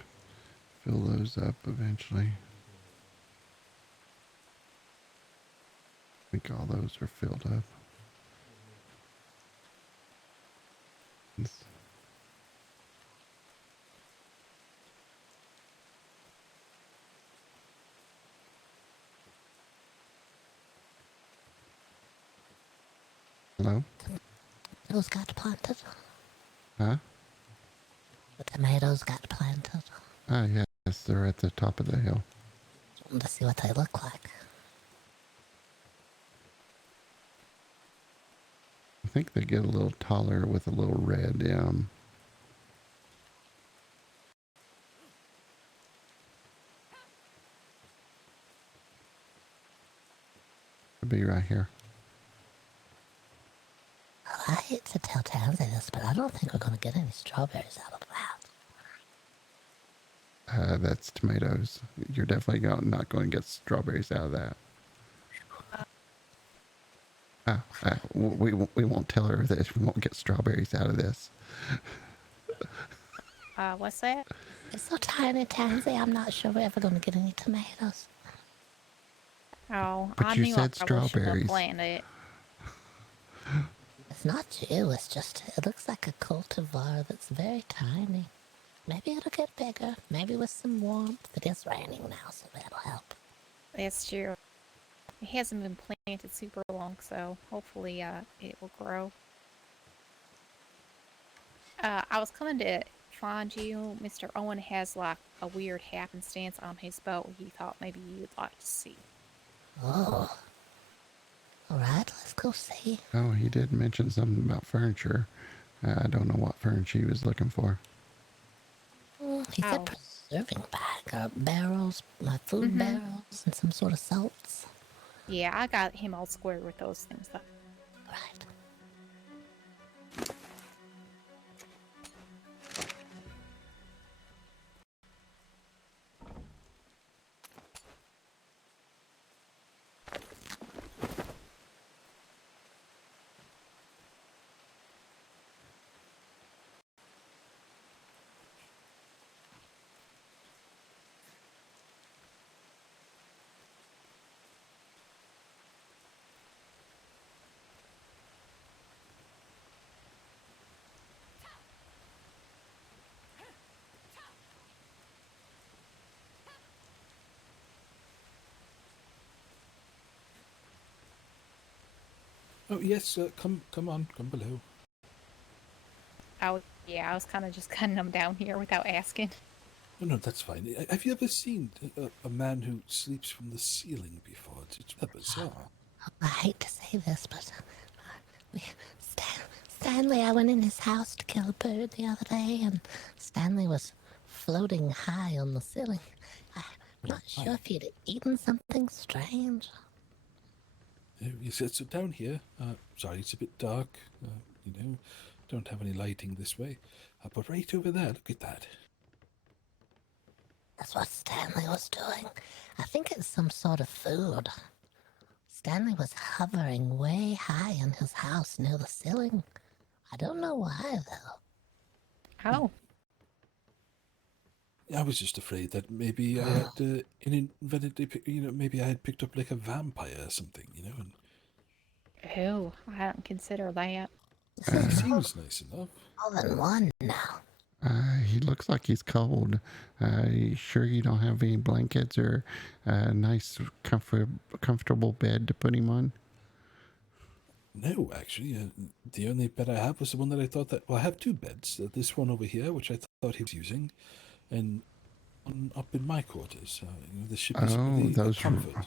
fill those up eventually. I think all those are filled up. Hello? Those got planted. Huh? The tomatoes got planted. Ah, yes, they're at the top of the hill. Just wanted to see what they look like. I think they get a little taller with a little red, Could be right here. Well, I hate to tell Tansy this, but I don't think we're going to get any strawberries out of that. That's tomatoes. You're definitely not going to get strawberries out of that. We won't tell her that we won't get strawberries out of this. What's that? It's so tiny, Tansy. I'm not sure we're ever going to get any tomatoes. Oh, But I you knew said I probably shouldn't have strawberries. planned it. It's not you. It's just, it looks like a cultivar that's very tiny. Maybe it'll get bigger. Maybe with some warmth. It is raining now, so that'll help. That's true. It hasn't been planted super long, so hopefully it will grow. I was coming to find you. Mr. Owen has like a weird happenstance on his boat he thought maybe you'd like to see. Oh. Alright, let's go see. Oh, he did mention something about furniture. I don't know what furniture he was looking for. He said preserving bag, barrels, food barrels, and some sort of salts. Yeah, I got him all square with those things, though. Right. Oh yes, come on, come below. Yeah, I was kind of just cutting them down here without asking. Oh, no, that's fine. Have you ever seen a man who sleeps from the ceiling before? It's bizarre. I hate to say this, but we, Stanley, I went in his house to kill a bird the other day, and Stanley was floating high on the ceiling. I'm not sure if he'd eaten something strange. You said so down here. Sorry, it's a bit dark. You know, don't have any lighting this way. But right over there, look at that. That's what Stanley was doing. I think it's some sort of food. Stanley was hovering way high in his house near the ceiling. I don't know why, though. Oh, I was just afraid that maybe I had inadvertently, maybe I had picked up like a vampire or something, And ew, I hadn't considered that. This is he seems nice enough. more than one now. He looks like he's cold. You sure you don't have any blankets or a nice, comfortable bed to put him on? No, actually, the only bed I have was the one that I thought that. Well, I have two beds. This one over here, which I thought he was using, and one up in my quarters. The ship is Oh, really a those comfort.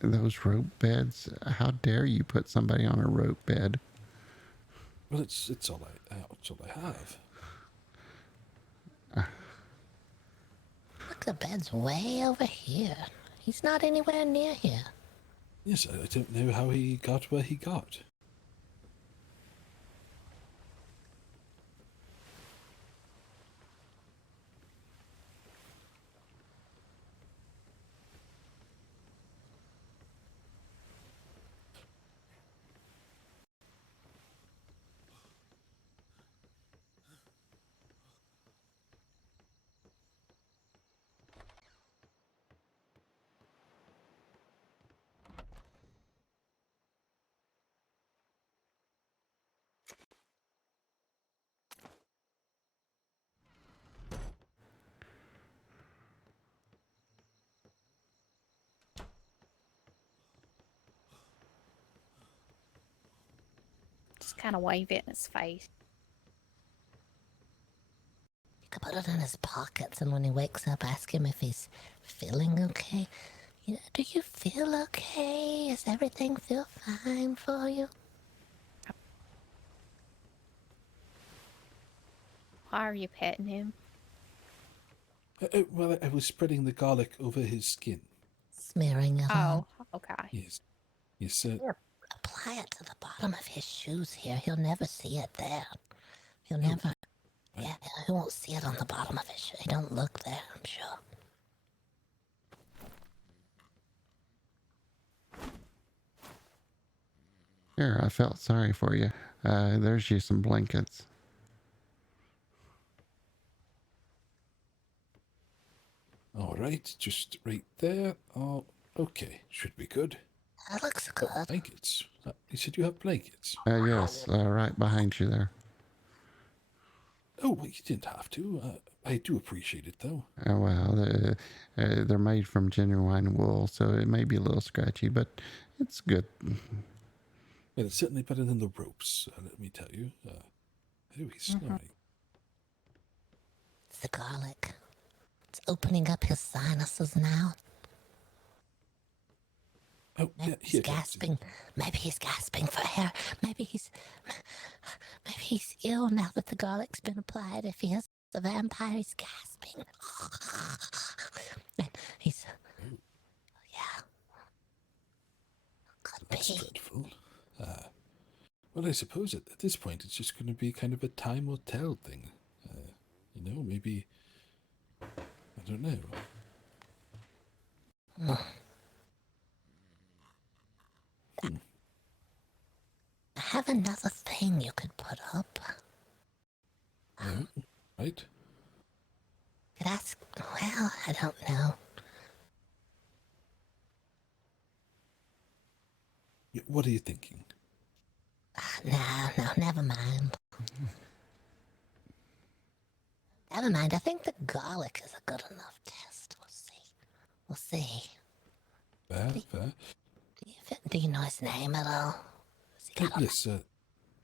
those rope beds. How dare you put somebody on a rope bed? Well, it's all I have. Look, the bed's way over here. He's not anywhere near here. Yes, I don't know how he got where he got. Just kind of wave it in his face. You could put it in his pockets, and when he wakes up, ask him if he's feeling okay. Do you feel okay? Does everything feel fine for you? Why are you petting him? Well, I was spreading the garlic over his skin. Smearing it on. Oh, okay. Yes. Here, apply it to the bottom of his shoes here. He'll never see it there. He'll never... Yeah, he won't see it on the bottom of his shoe. He don't look there, I'm sure. Here, I felt sorry for you. There's you some blankets. All right, just right there. Oh, okay, should be good. That looks good. Blankets. You said you have blankets. Yes, right behind you there. Oh, well, you didn't have to. I do appreciate it, though. Oh, well, they're made from genuine wool, so it may be a little scratchy, but it's good. Well, it's certainly better than the ropes, let me tell you. Oh, he's snoring. It's the garlic. It's opening up his sinuses now. Oh, Maybe yeah, he's here. gasping. Maybe he's gasping for air. Maybe he's ill now that the garlic's been applied. If he is a vampire, he's gasping. And he's... Yeah. That's dreadful. Well, I suppose at this point it's just going to be kind of a time will tell thing. Maybe... I don't know. I have another thing you could put up. Right? Could ask, well, I don't know. What are you thinking? No, never mind. Never mind, I think the garlic is a good enough test. We'll see. Fair. Do you know his name at all? Yes,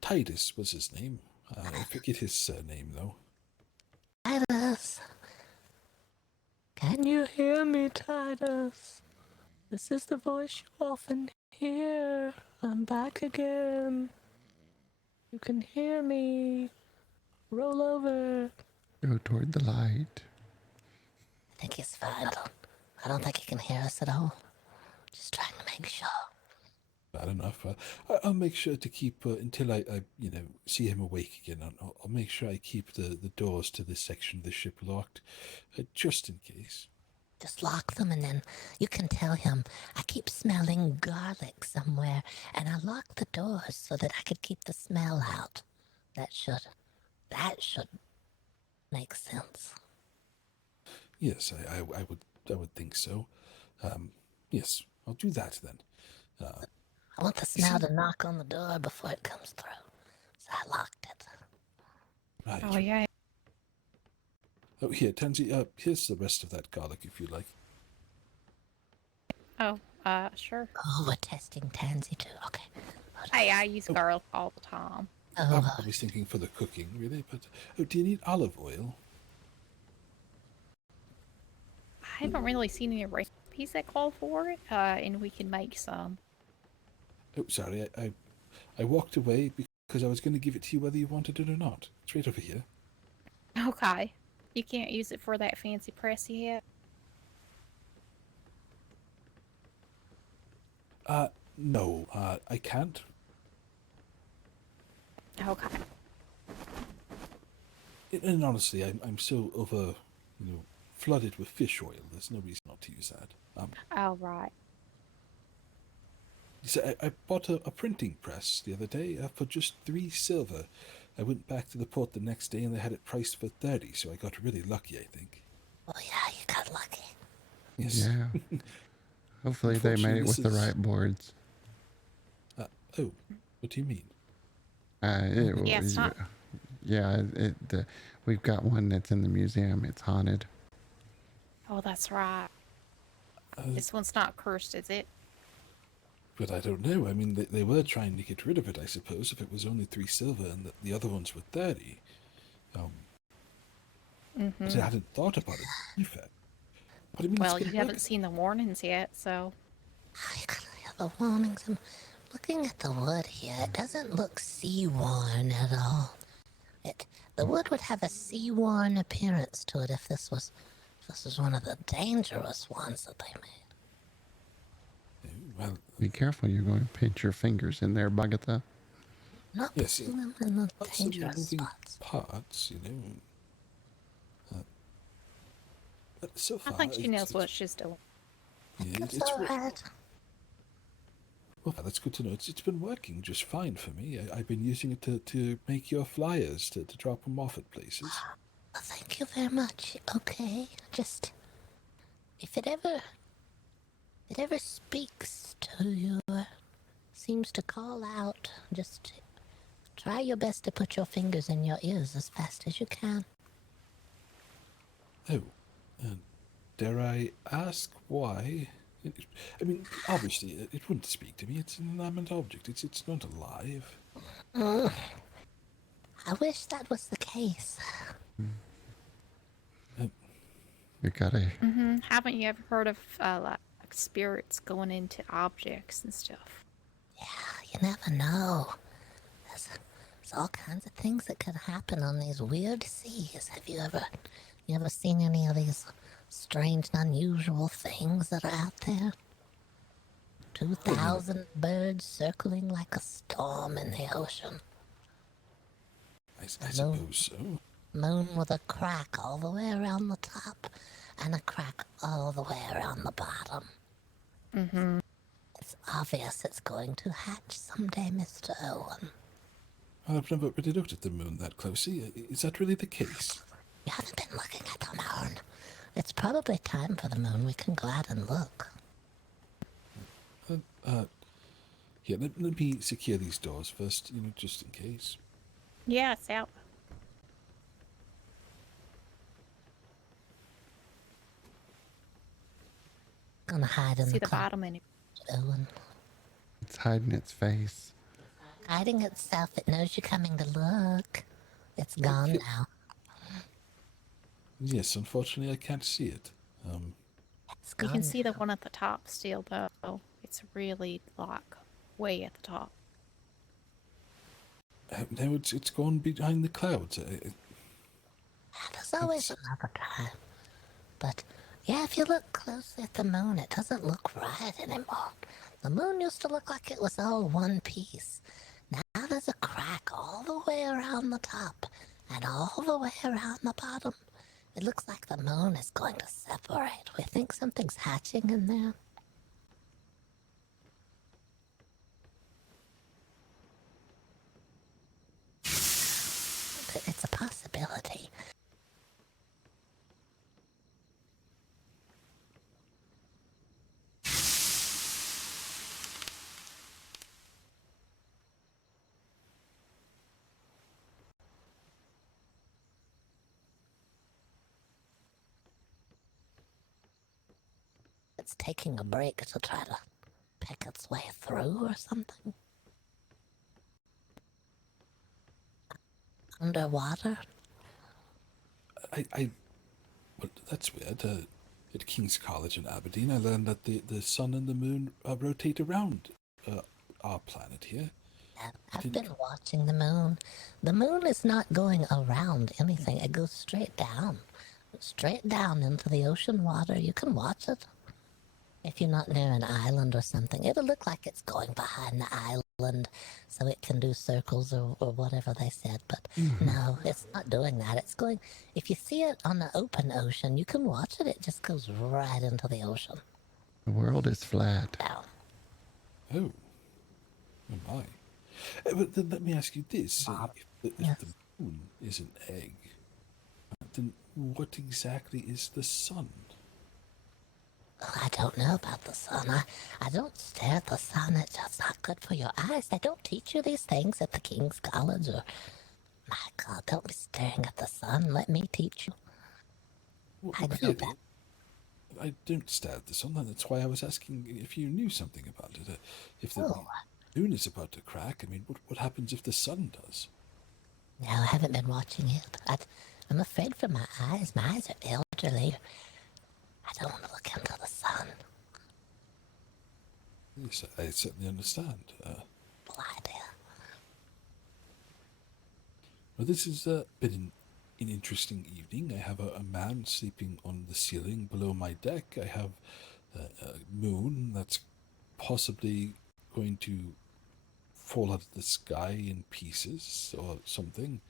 Titus was his name. I forget his surname, though. Titus. Can you hear me, Titus? This is the voice you often hear. I'm back again. You can hear me. Roll over. Go toward the light. I think he's fine. I don't think he can hear us at all. Just trying to make sure. Bad enough. I'll make sure to keep, until I see him awake again, I'll make sure I keep the doors to this section of the ship locked, just in case. Just lock them and then you can tell him I keep smelling garlic somewhere and I locked the doors so that I could keep the smell out. That should make sense. Yes, I would think so. Yes, I'll do that then. I want the smell to knock on the door before it comes through. So I locked it. Right. Oh, yeah. Oh, here, Tansy, here's the rest of that garlic if you like. Oh, sure. Oh, we're testing Tansy too. Okay. Hey, I use garlic all the time. Oh, I was thinking for the cooking, really, but... Oh, do you need olive oil? I haven't really seen any recipes that call for it, and we can make some. Oh, sorry, I walked away because I was going to give it to you whether you wanted it or not. It's right over here. Okay. You can't use it for that fancy press yet? No, I can't. Okay. And honestly, I'm so flooded with fish oil. There's no reason not to use that. All right. So I bought a printing press the other day for just 3 silver. I went back to the port the next day and they had it priced for 30, so I got really lucky, I think. oh yeah, you got lucky. Yes. Yeah. Hopefully they made it with the right boards. Oh, what do you mean? Yeah, it's not... Yeah, we've got one that's in the museum. It's haunted. Oh, that's right. This one's not cursed, is it? But I don't know. I mean, they were trying to get rid of it, I suppose, if it was only 3 silver and the other ones were 30. But I hadn't thought about it. You fair. But I mean, Well, you haven't seen the warnings yet, so... Oh, you gotta have the warnings. I'm looking at the wood here. It doesn't look sea-worn at all. The wood would have a sea-worn appearance to it if this was one of the dangerous ones that they made. Well, Be careful, you're going to pinch your fingers in there, Boggert. Not yes, putting them in the lots of dangerous moving spots. parts, But so far, I think she knows what she's doing. It's alright. Well, that's good to know. It's been working just fine for me. I've been using it to make your flyers, to drop them off at places. Well, thank you very much. Okay, just if it ever speaks to you, or seems to call out, just try your best to put your fingers in your ears as fast as you can. Oh, dare I ask why? I mean, obviously, it wouldn't speak to me. It's an inanimate object. It's not alive. I wish that was the case. You gotta... Haven't you ever heard of, like, spirits going into objects and stuff? Yeah, you never know. There's all kinds of things that could happen on these weird seas. Have you ever seen any of these strange and unusual things that are out there? 2,000 birds circling like a storm in the ocean. I suppose so. Moon with a crack all the way around the top and a crack all the way around the bottom. Mm-hmm. It's obvious it's going to hatch someday, Mr. Owen. Well, I've never really looked at the moon that closely. Is that really the case? You haven't been looking at the moon. It's probably time for the moon. We can go out and look. Here, let me secure these doors first, just in case. Yeah, it's out. Gonna hide in See the the closet, bottom in it. Owen. It's hiding its face. Hiding itself. It knows you're coming to look. It's gone Okay. now. Yes, unfortunately, I can't see it. It's You gone can see the now. one at the top still, though. It's really, like, way at the top. Now it's gone behind the clouds. There's always another time. But yeah, if you look closely at the moon, it doesn't look right anymore. The moon used to look like it was all one piece. Now there's a crack all the way around the top and all the way around the bottom. It looks like the moon is going to separate. We think something's hatching in there. It's a possibility. It's taking a break to try to pick its way through or something. Underwater? Well, that's weird. At King's College in Aberdeen, I learned that the sun and the moon rotate around our planet here. Yeah, I've been watching the moon. The moon is not going around anything. It goes straight down into the ocean water. You can watch it. If you're not near an island or something, it'll look like it's going behind the island so it can do circles or whatever they said. But no, it's not doing that. It's going, if you see it on the open ocean, you can watch it. It just goes right into the ocean. The world is flat. Down. Oh my. But then let me ask you this. If Yes. the moon is an egg, then what exactly is the sun? Oh, I don't know about the sun. I don't stare at the sun. It's just not good for your eyes. They don't teach you these things at the King's College or... My God, don't be staring at the sun. Let me teach you. Well, I know clearly, that. I don't stare at the sun. That's why I was asking if you knew something about it. If the Oh. moon is about to crack, I mean, what happens if the sun does? No, I haven't been watching it. I'm afraid for my eyes. My eyes are elderly. I don't want to look into the sun. Yes, I certainly understand. Blind here. Well, this has been an interesting evening. I have a man sleeping on the ceiling below my deck. I have a moon that's possibly going to fall out of the sky in pieces or something.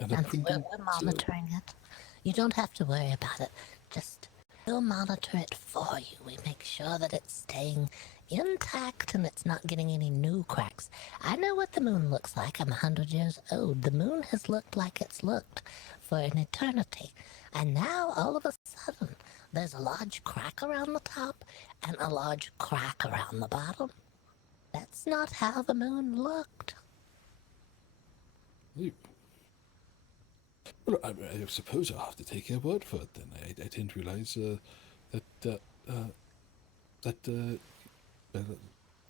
And a Nancy, printing we're monitoring it. You don't have to worry about it. Just, we'll monitor it for you. We make sure that it's staying intact and it's not getting any new cracks. I know what the moon looks like. I'm 100 years old. The moon has looked like it's looked for an eternity. And now, all of a sudden, there's a large crack around the top and a large crack around the bottom. That's not how the moon looked. Ew. Well, I suppose I'll have to take your word for it then. I didn't realize that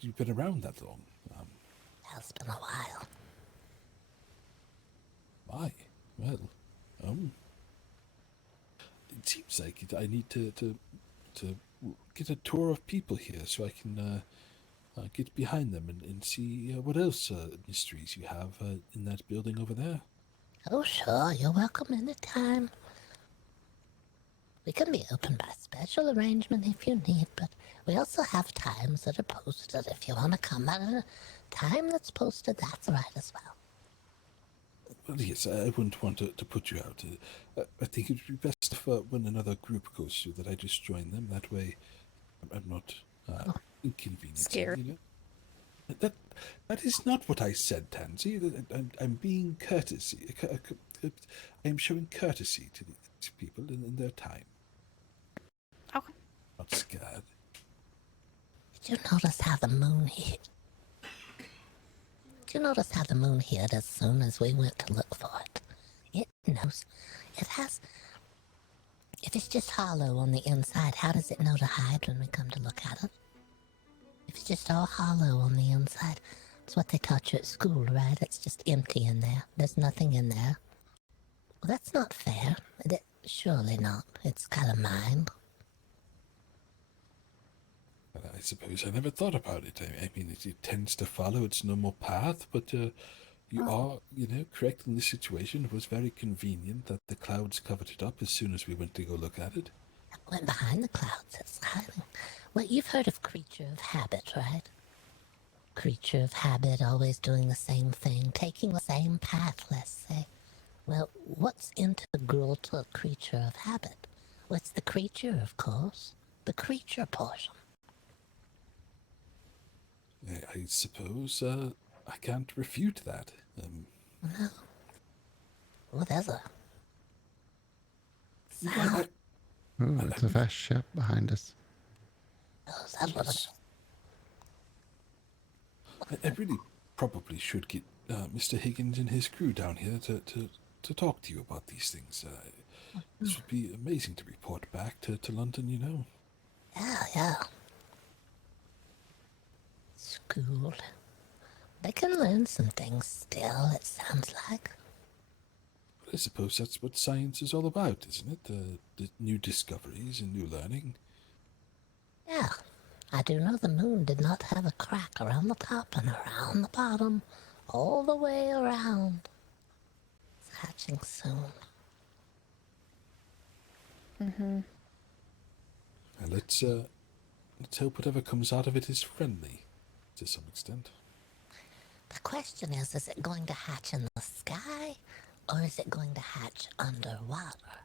you've been around that long. It's been a while. My, well, it seems like I need to get a tour of people here so I can get behind them and see what else mysteries you have in that building over there. Oh, sure. You're welcome anytime. We can be open by special arrangement if you need, but We also have times that are posted. If you want to come at a time that's posted, that's right as well. Well, yes, I wouldn't want to put you out. I think it would be best if when another group goes through that I just join them. That way I'm not inconveniencing, Scared. you know? That is not what I said, Tansy. I'm being courtesy. I am showing courtesy to people in their time. Okay. Not scared. Did you notice how the moon hit? Did you notice how the moon hit as soon as we went to look for it? It knows. It has. If it's just hollow on the inside, how does it know to hide when we come to look at it? If it's just all hollow on the inside, it's what they taught you at school, right? It's just empty in there. There's nothing in there. Well, that's not fair. Surely not. It's got a mind. I suppose I never thought about it. I mean, it tends to follow its normal path, but you are, correct in this situation. It was very convenient that the clouds covered it up as soon as we went to go look at it. It went behind the clouds. It's hiding. Well, you've heard of creature of habit, right? Creature of habit, always doing the same thing, taking the same path, let's say. Well, what's integral to a creature of habit? Well, it's the creature, of course. The creature portion. I suppose I can't refute that. No. Well, there's a... I, Ooh, it's a fast ship behind us. Oh, is that what it... I really probably should get Mr. Higgins and his crew down here to talk to you about these things. This would be amazing to report back to London, you know. Yeah. School. They can learn some things still, it sounds like. I suppose that's what science is all about, isn't it? The new discoveries and new learning. Yeah. I do know the moon did not have a crack around the top and around the bottom, all the way around. It's hatching soon. Let's hope whatever comes out of it is friendly, to some extent. The question is it going to hatch in the sky, or is it going to hatch underwater?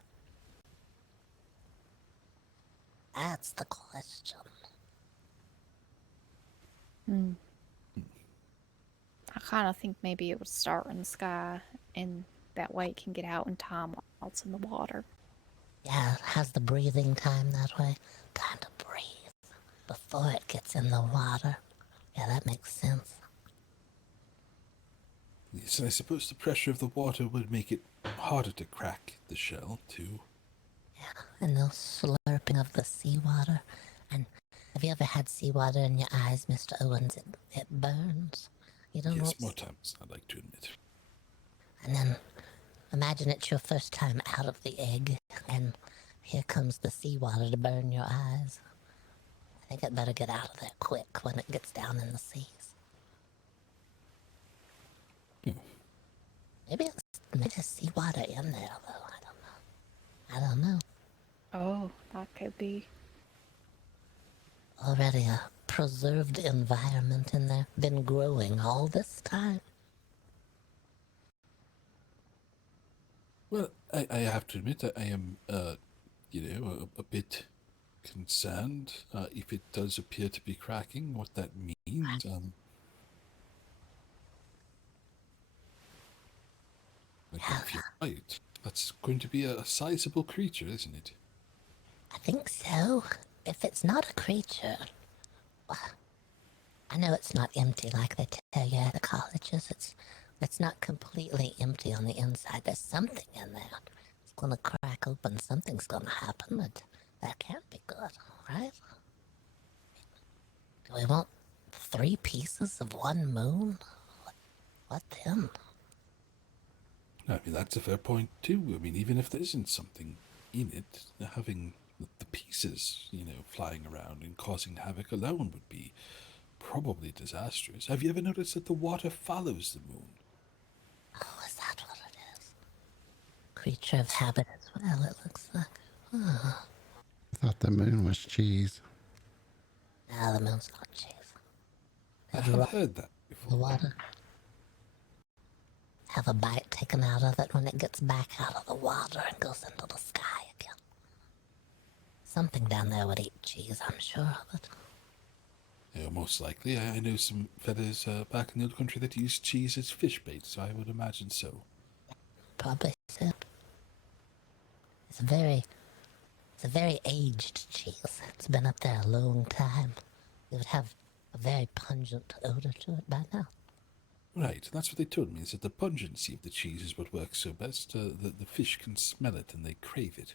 That's the question. I kind of think maybe it would start in the sky, and that way it can get out in time while it's in the water. Yeah, it has the breathing time that way. Time to breathe before it gets in the water. Yeah, that makes sense. Yes, and I suppose the pressure of the water would make it harder to crack the shell, too. Yeah, and the slurping of the seawater. And have you ever had seawater in your eyes, Mr. Owens? It burns. You don't know. Yes, more times, I'd like to admit. And then imagine it's your first time out of the egg, and here comes the seawater to burn your eyes. I think I'd better get out of there quick when it gets down in the seas. Maybe there's seawater in there, though. I don't know. Oh, that could be. Already a preserved environment in there. Been growing all this time. Well, I have to admit that I am, a bit concerned if it does appear to be cracking, what that means. If you're right, that's going to be a sizable creature, isn't it? I think so. If it's not a creature... I know it's not empty like they tell you at the colleges. It's not completely empty on the inside. There's something in there. It's going to crack open. Something's going to happen. That can't be good, right? Do we want 3 pieces of one moon? What then? I mean, that's a fair point, too. I mean, even if there isn't something in it, having the pieces, flying around and causing havoc alone would be probably disastrous. Have you ever noticed that the water follows the moon? Oh, is that what it is? Creature of habit as well, it looks like. Oh. I thought the moon was cheese. the moon's not cheese. I They'd have rot heard that in the before. water. Have a bite taken out of it when it gets back out of the water and goes into the sky again. Something down there would eat cheese, I'm sure of it. Yeah, most likely. I know some fellas back in the old country that use cheese as fish bait, so I would imagine so. Probably so. It's a very aged cheese. It's been up there a long time. It would have a very pungent odor to it by now. Right, that's what they told me, is that the pungency of the cheese is what works so best. The fish can smell it and they crave it.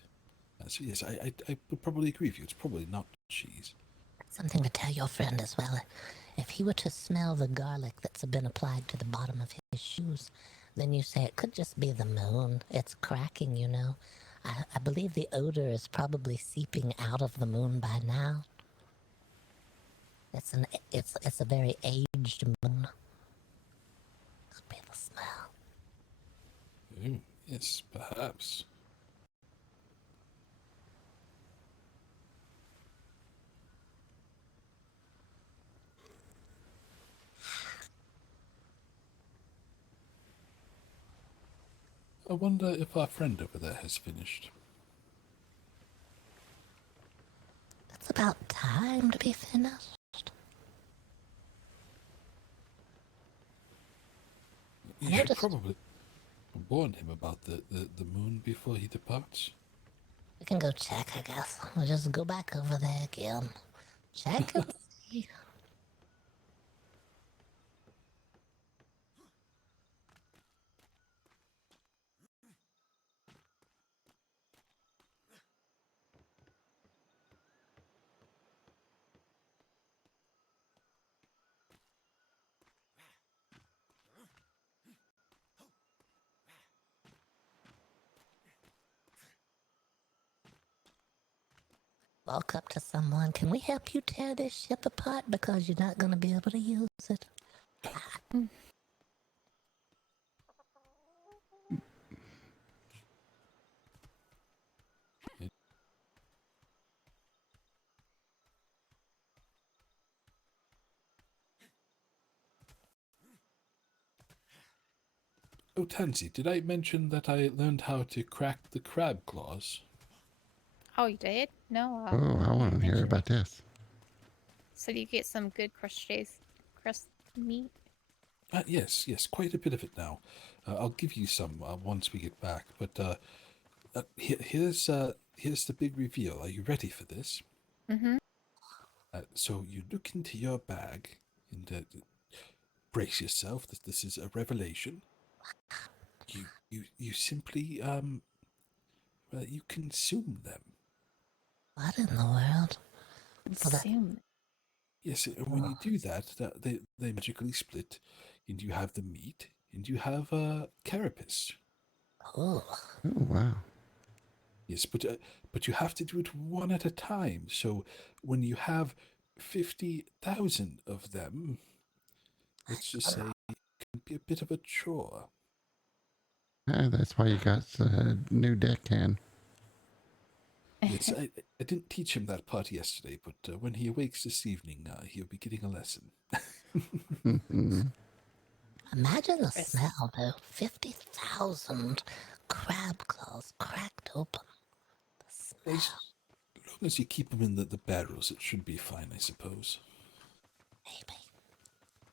So yes, I would probably agree with you. It's probably not cheese. Something to tell your friend as well. If he were to smell the garlic that's been applied to the bottom of his shoes, then you say it could just be the moon. It's cracking, you know. I believe the odor is probably seeping out of the moon by now. It's a very aged moon. Could be the smell. Oh, yes, perhaps. I wonder if our friend over there has finished. It's about time to be finished. You I should noticed- probably warn him about the moon before he departs. We can go check, I guess. We'll just go back over there again. Check and see. Walk up to someone. Can we help you tear this ship apart? Because you're not going to be able to use it. Oh, Tansy, did I mention that I learned how to crack the crab claws? Oh, you did? No. Oh, I want to hear mention about this. So you get some good crust meat? Yes, quite a bit of it now. I'll give you some once we get back. But here's the big reveal. Are you ready for this? Mm-hmm. So you look into your bag and brace yourself. This is a revelation. You simply you consume them. What in the world? Consume. Yes, and when you do that, they magically split, and you have the meat, and you have carapace. Oh, Oh, wow. Yes, but you have to do it one at a time. So when you have 50,000 of them, let's just say it can be a bit of a chore. That's why you got a new deckhand. Yes, I didn't teach him that part yesterday, but when he awakes this evening, he'll be getting a lesson. imagine the smell, though. 50,000 crab claws cracked open. The Well, smell. as long as you keep them in the barrels, it should be fine, I suppose. Maybe.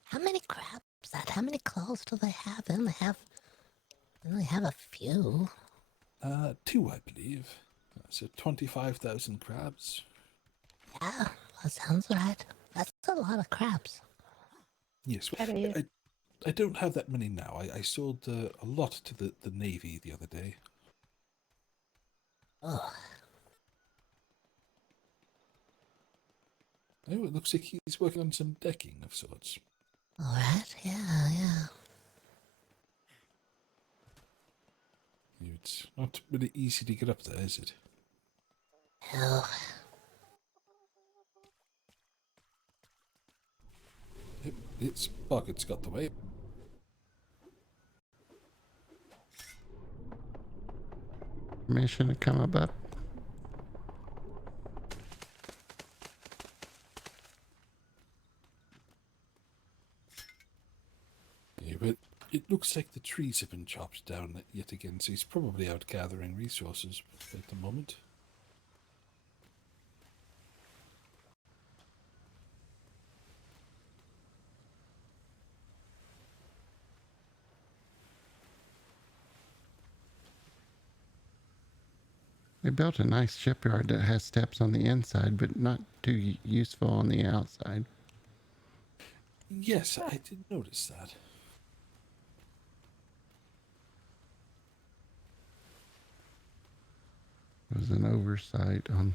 How many crabs? How many claws do they have? They only have a few. 2, I believe. So 25,000 crabs. Yeah, that sounds right. That's a lot of crabs. Yes, That is. I don't have that many now. I sold a lot to the Navy the other day. Oh, Oh, it looks like he's working on some decking of sorts. all right. Yeah. It's not really easy to get up there, is it? No. It's Boggert's got the way. Mission to come up. It looks like the trees have been chopped down yet again, so he's probably out gathering resources at the moment. They built a nice shipyard that has steps on the inside, but not too useful on the outside. Yes, I did notice that. It was an oversight on.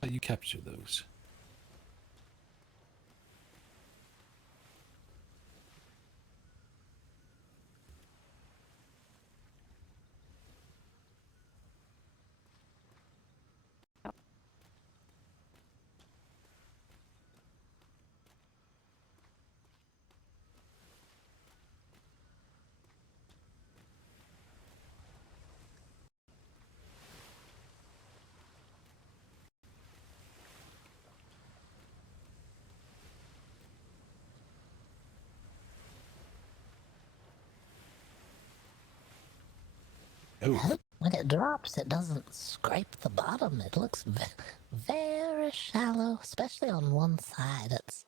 How you capture those? Oh, When it drops, it doesn't scrape the bottom. It looks very shallow, especially on one side. It's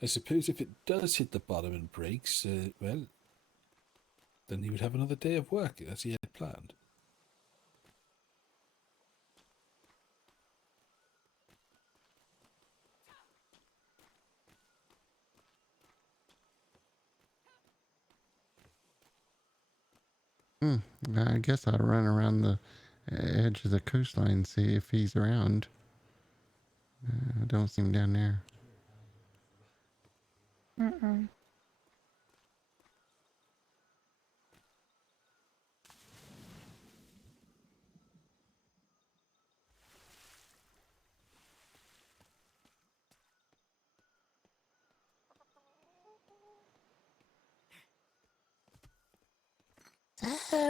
I suppose if it does hit the bottom and breaks, well, then he would have another day of work as he had planned. I guess I'll run around the edge of the coastline and see if he's around. I don't see him down there. Mm-mm.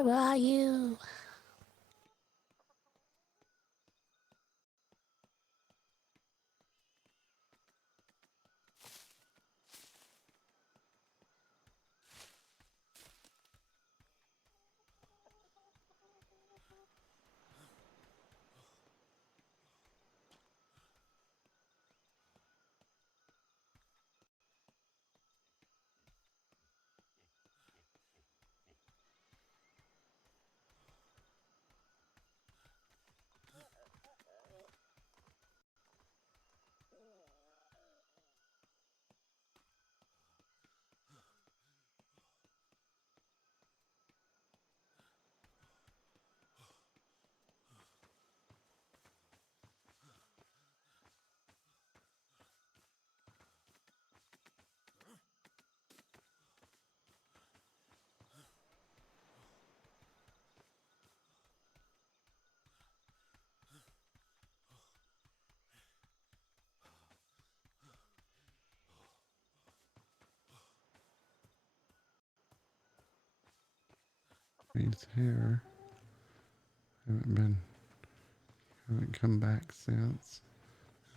where are you? He's here. Haven't come back since.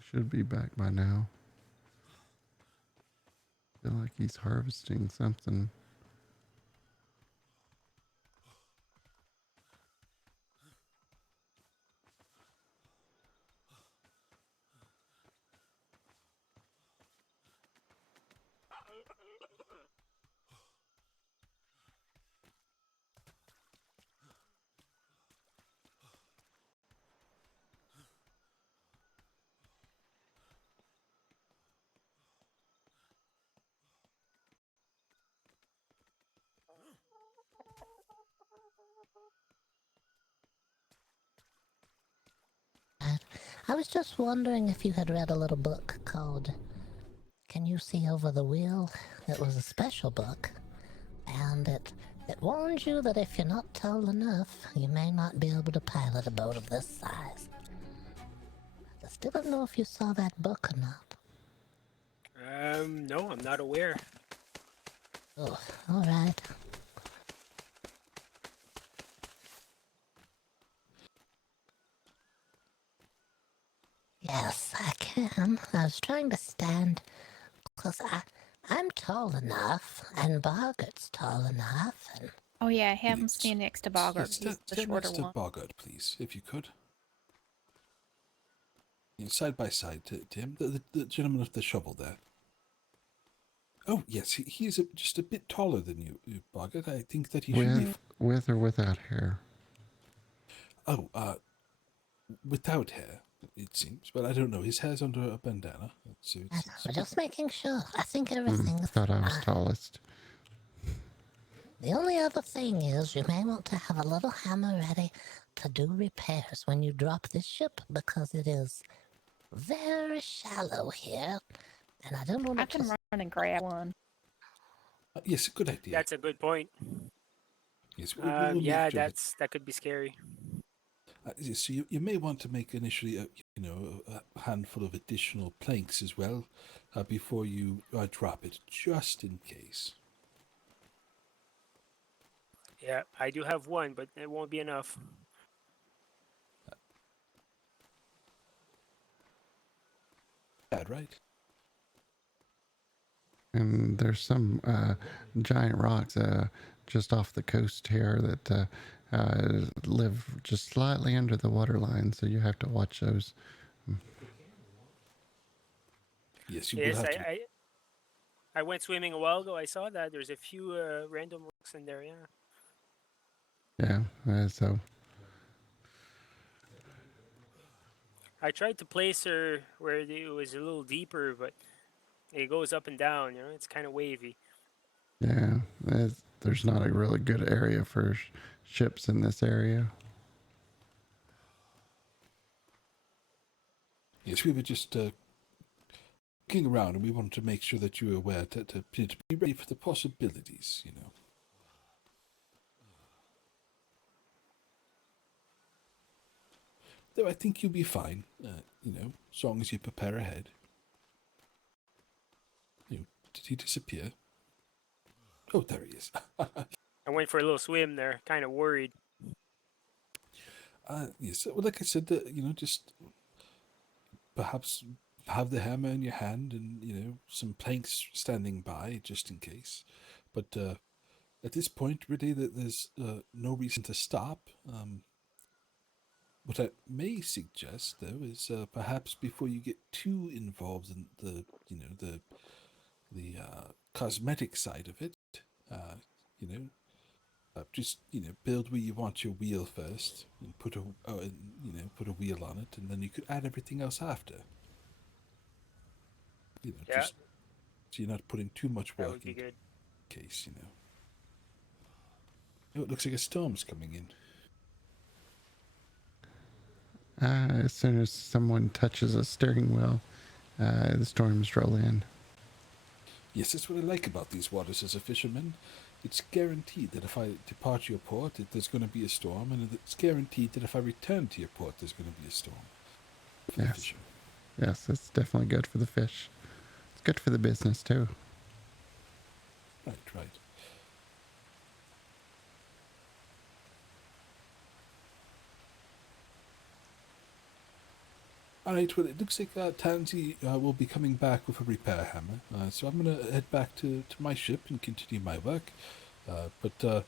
Should be back by now. Feel like he's harvesting something. I was just wondering if you had read a little book called Can You See Over the Wheel? It was a special book, and it warns you that if you're not tall enough, you may not be able to pilot a boat of this size. I still don't know if you saw that book or not. No, I'm not aware. Oh, all right. Yes, I can. I was trying to stand because I'm tall enough, and Boggert's tall enough, and Oh yeah, have him Yes. stand next to Boggert. Yes, He's the stand shorter next to one. Boggart, please, if you could. Side by side to him, the gentleman with the shovel there. Oh, yes, he's just a bit taller than you, Boggart. I think that he should be... With or without hair? Oh, without hair, it seems. But I don't know. His hair's under a bandana. So we're just making sure. I think I everything's thought I was fine. tallest. The only other thing is you may want to have a little hammer ready to do repairs when you drop this ship because it is very shallow here, and I don't want I to can run and grab one. yes, good idea. That's a good point. Yes, we'll Yeah, make sure that could be scary. yes, so you may want to make initially a handful of additional planks as well before you drop it, just in case. Yeah, I do have one, but it won't be enough. Bad, right? And there's some giant rocks just off the coast here that live just slightly under the waterline, so you have to watch those. Yes, you will Yes, have to. I went swimming a while ago. I saw that there's a few random rocks in there. Yeah. Yeah, so I tried to place her where it was a little deeper, but it goes up and down. It's kind of wavy. yeah, there's not a really good area for ships in this area. Yes, we were just looking around, and we wanted to make sure that you were aware to be ready for the possibilities. Though I think you'll be fine. As long as you prepare ahead. Did he disappear? Oh, there he is. I went for a little swim there, kind of worried. Yes, well, like I said, just perhaps have the hammer in your hand and, some planks standing by just in case. But at this point, really, there's no reason to stop. What I may suggest, though, is perhaps before you get too involved in the cosmetic side of it, you know, just build where you want your wheel first, and put a wheel on it, and then you could add everything else after. Yeah, just so you're not putting too much that work would be in good. case. Oh, it looks like a storm's coming in. As soon as someone touches a steering wheel, the storms roll in. Yes, that's what I like about these waters as a fisherman. It's guaranteed that if I depart your port, there's going to be a storm, and it's guaranteed that if I return to your port, there's going to be a storm. For the Yes. fisherman. Yes, it's definitely good for the fish. It's good for the business too. Right. Alright, well, it looks like Tansy will be coming back with a repair hammer. So I'm going to head back to my ship and continue my work. But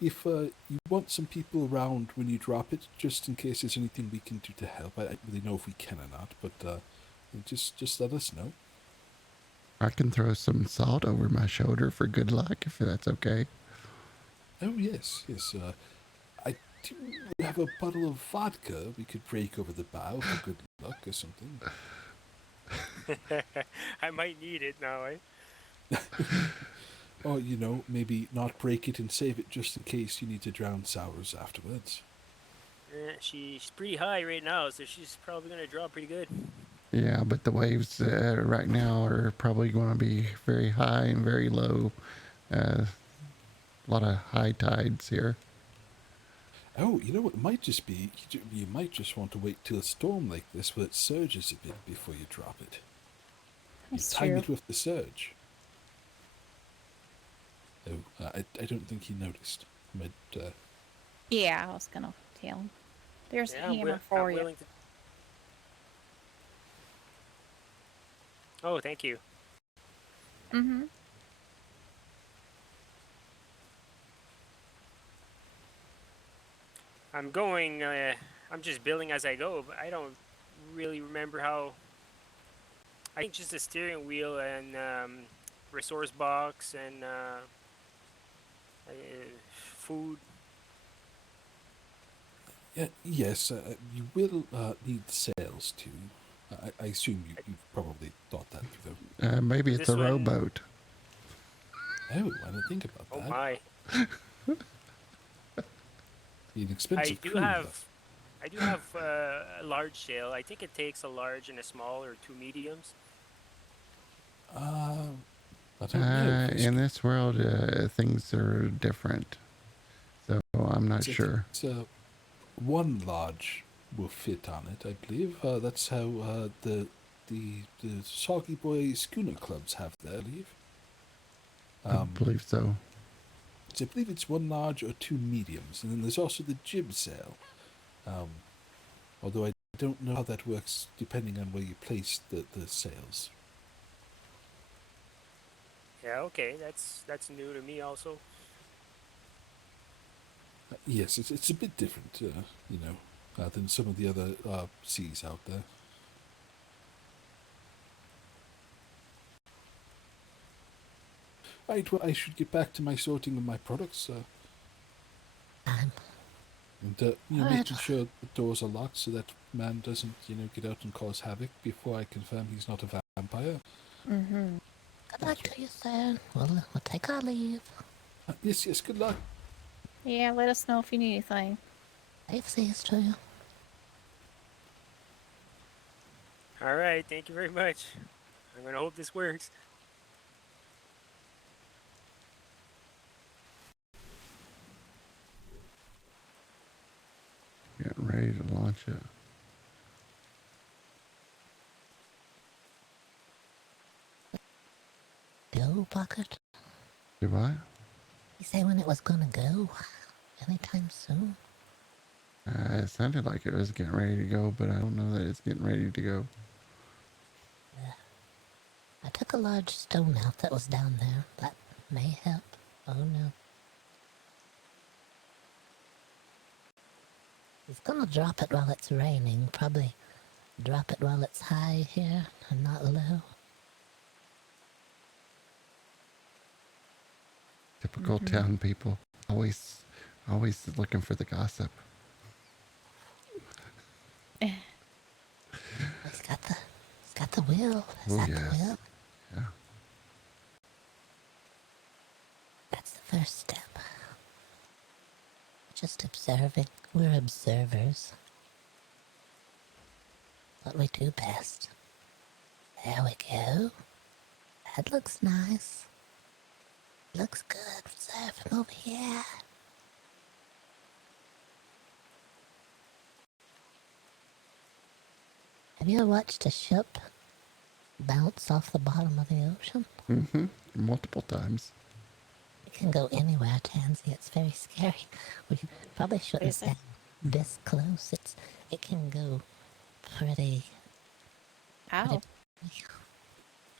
if you want some people around when you drop it, just in case there's anything we can do to help, I don't really know if we can or not, but just let us know. I can throw some salt over my shoulder for good luck, if that's okay. Oh, yes. I do have a bottle of vodka we could break over the bow for good luck or something. I might need it now, eh? Or, maybe not break it and save it just in case you need to drown sours afterwards. She's pretty high right now, so she's probably going to drop pretty good. Yeah, but the waves right now are probably going to be very high and very low. A lot of high tides here. Oh, it might just be, you might just want to wait till a storm like this where it surges a bit before you drop it. That's time true. it with the surge. Oh, I don't think he noticed. But, Yeah, I was gonna tell him. There's a Yeah, hammer I'm for you. willing to. Oh, thank you. Mm-hmm. I'm going. I'm just building as I go, but I don't really remember how. I think just the steering wheel and resource box and food. yes, you will need sails too. I assume you've probably thought that through. Maybe Is it's this a one? rowboat. Oh, I didn't think about Oh that. my! Be an I expensive do cruise, have. I do have a large sail. I think it takes a large and a small or two mediums. though. I don't know. In this world, things are different. So I'm not sure. One large will fit on it, I believe. That's how the Soggy Boy schooner clubs have their, I believe. I believe so. So I believe it's one large or two mediums, and then there's also the jib sail. Although I don't know how that works depending on where you place the sails. Yeah, okay, that's new to me also. Yes, it's a bit different, than some of the other seas out there. Right, well, I should get back to my sorting of my products, Um, and Alright. making sure the doors are locked so that man doesn't, get out and cause havoc before I confirm he's not a vampire. Mm-hmm. good luck to you, sir. We'll take our leave. Yes, good luck. Yeah, let us know if you need anything. Safe seas to you. All right, thank you very much. I'm gonna hope this works. Getting ready to launch it. Go, Boggert. Do what? You say when it was gonna go? Anytime soon? It sounded like it was getting ready to go, but I don't know that it's getting ready to go. I took a large stone out that was down there. That may help. Oh no. He's gonna drop it while it's raining. Probably drop it while it's high here and not low. Typical town people. Always looking for the gossip. He's got the wheel. Is Oh, that yes. the wheel? Yeah. That's the first step. Just observing. We're observers. What we do best. There we go. That looks nice. Looks good. Observe him over here. Have you ever watched a ship bounce off the bottom of the ocean? Mm-hmm. Multiple times. It can go anywhere, Tansy. It's very scary. We probably shouldn't Is it? stand this close. It can go pretty. Oh,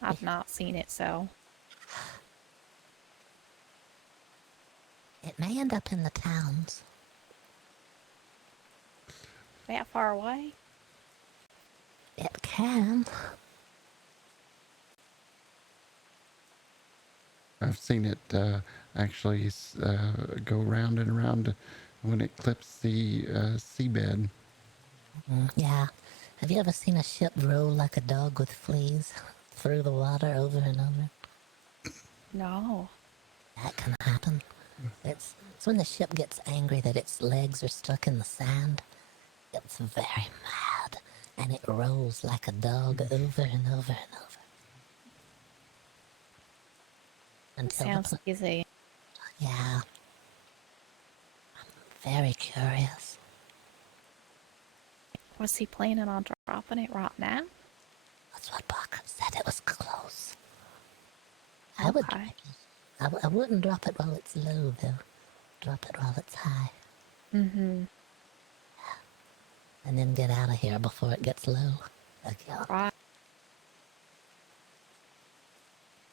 I've not seen it, so. It may end up in the towns. That far away? It can. I've seen it actually go round and around when it clips the seabed. Yeah. Have you ever seen a ship roll like a dog with fleas through the water over and over? No. That can happen. It's when the ship gets angry that its legs are stuck in the sand. It's very mad, and it rolls like a dog over and over and over. Until Sounds easy. yeah. I'm very curious. Was he planning on dropping it right now? That's what Boggert said. It was close. I would. Okay. I wouldn't drop it while it's low, though. Drop it while it's high, Mm-hmm. and then get out of here before it gets low again. Right.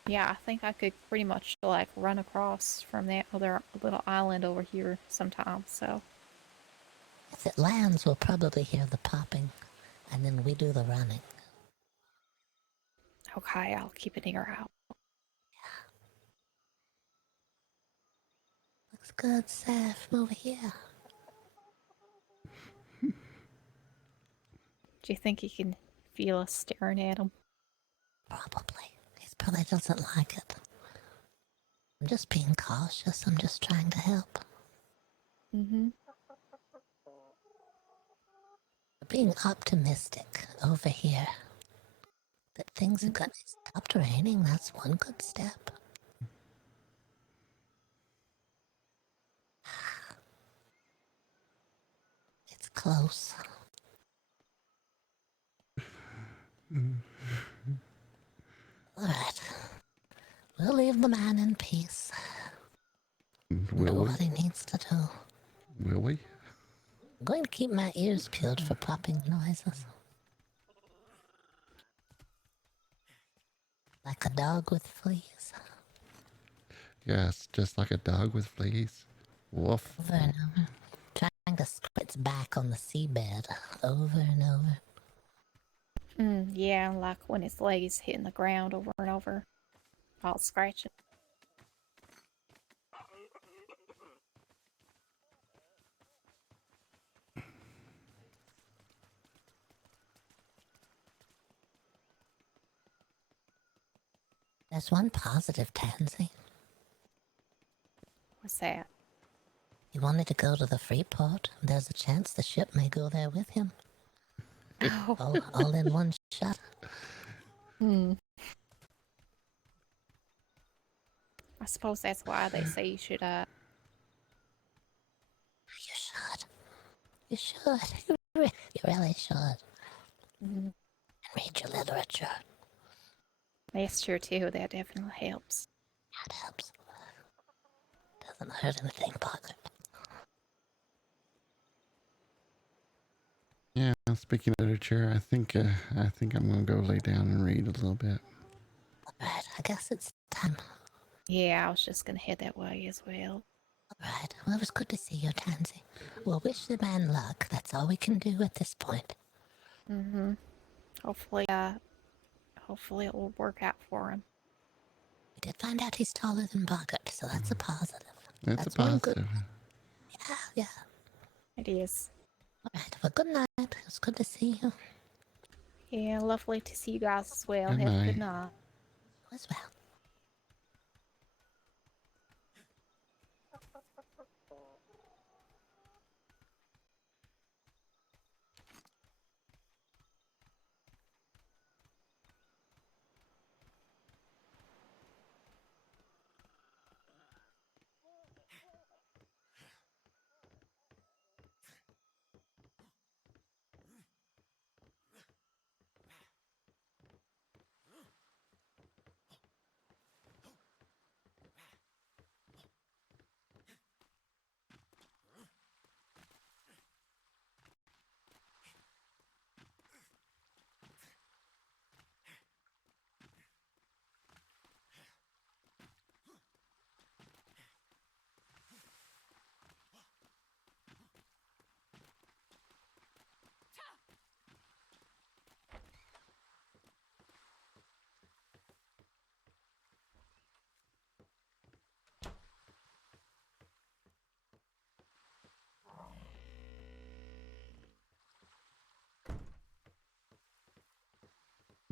Yeah, I think I could pretty much like run across from that other little island over here sometime. So If it lands, we'll probably hear the popping, and then we do the running. okay, I'll keep an ear out. Looks good, Seth. Over here. Do you think he can feel us staring at him? Probably. He probably doesn't like it. I'm just being cautious. I'm just trying to help. Mm-hmm. Being optimistic over here. That things are gonna stop raining. That's one good step. It's close. All right. We'll leave the man in peace. Will Do we? what he needs to do. Will we? I'm going to keep my ears peeled for popping noises. Like a dog with fleas. Yes, just like a dog with fleas. Woof. Over and over. Trying to scrape its back on the seabed. Over and over. Yeah, like when his leg is hitting the ground over and over, all scratching. There's one positive, Tansy. What's that? He wanted to go to the free port. There's a chance the ship may go there with him. Oh. All in one shot. I suppose that's why they say you should You should. You should. You really should. And read your literature. That's true too. That definitely helps. That helps. Doesn't hurt anything, Boggert. Yeah, speaking of literature, I think I'm gonna go lay down and read a little bit. Alright, I guess it's time. Yeah, I was just gonna head that way as well. Alright, well, it was good to see you, Tansy. We'll wish the man luck. That's all we can do at this point. Hopefully, hopefully it will work out for him. We did find out he's taller than Boggert, so that's a positive. That's a one good. positive. Yeah. It is. Alright, well, good night. It was good to see you. Yeah, lovely to see you guys as well. Good Have a good night. night. You as well.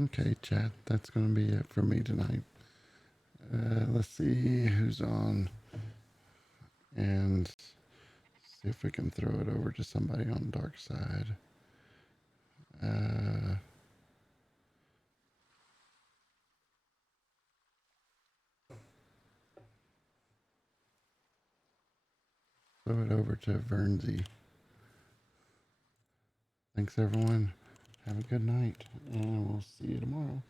Okay, chat. That's gonna be it for me tonight. Let's see who's on, and see if we can throw it over to somebody on Dark Side. Throw it over to Vernsey. Thanks, everyone. Have a good night, and we'll see you tomorrow.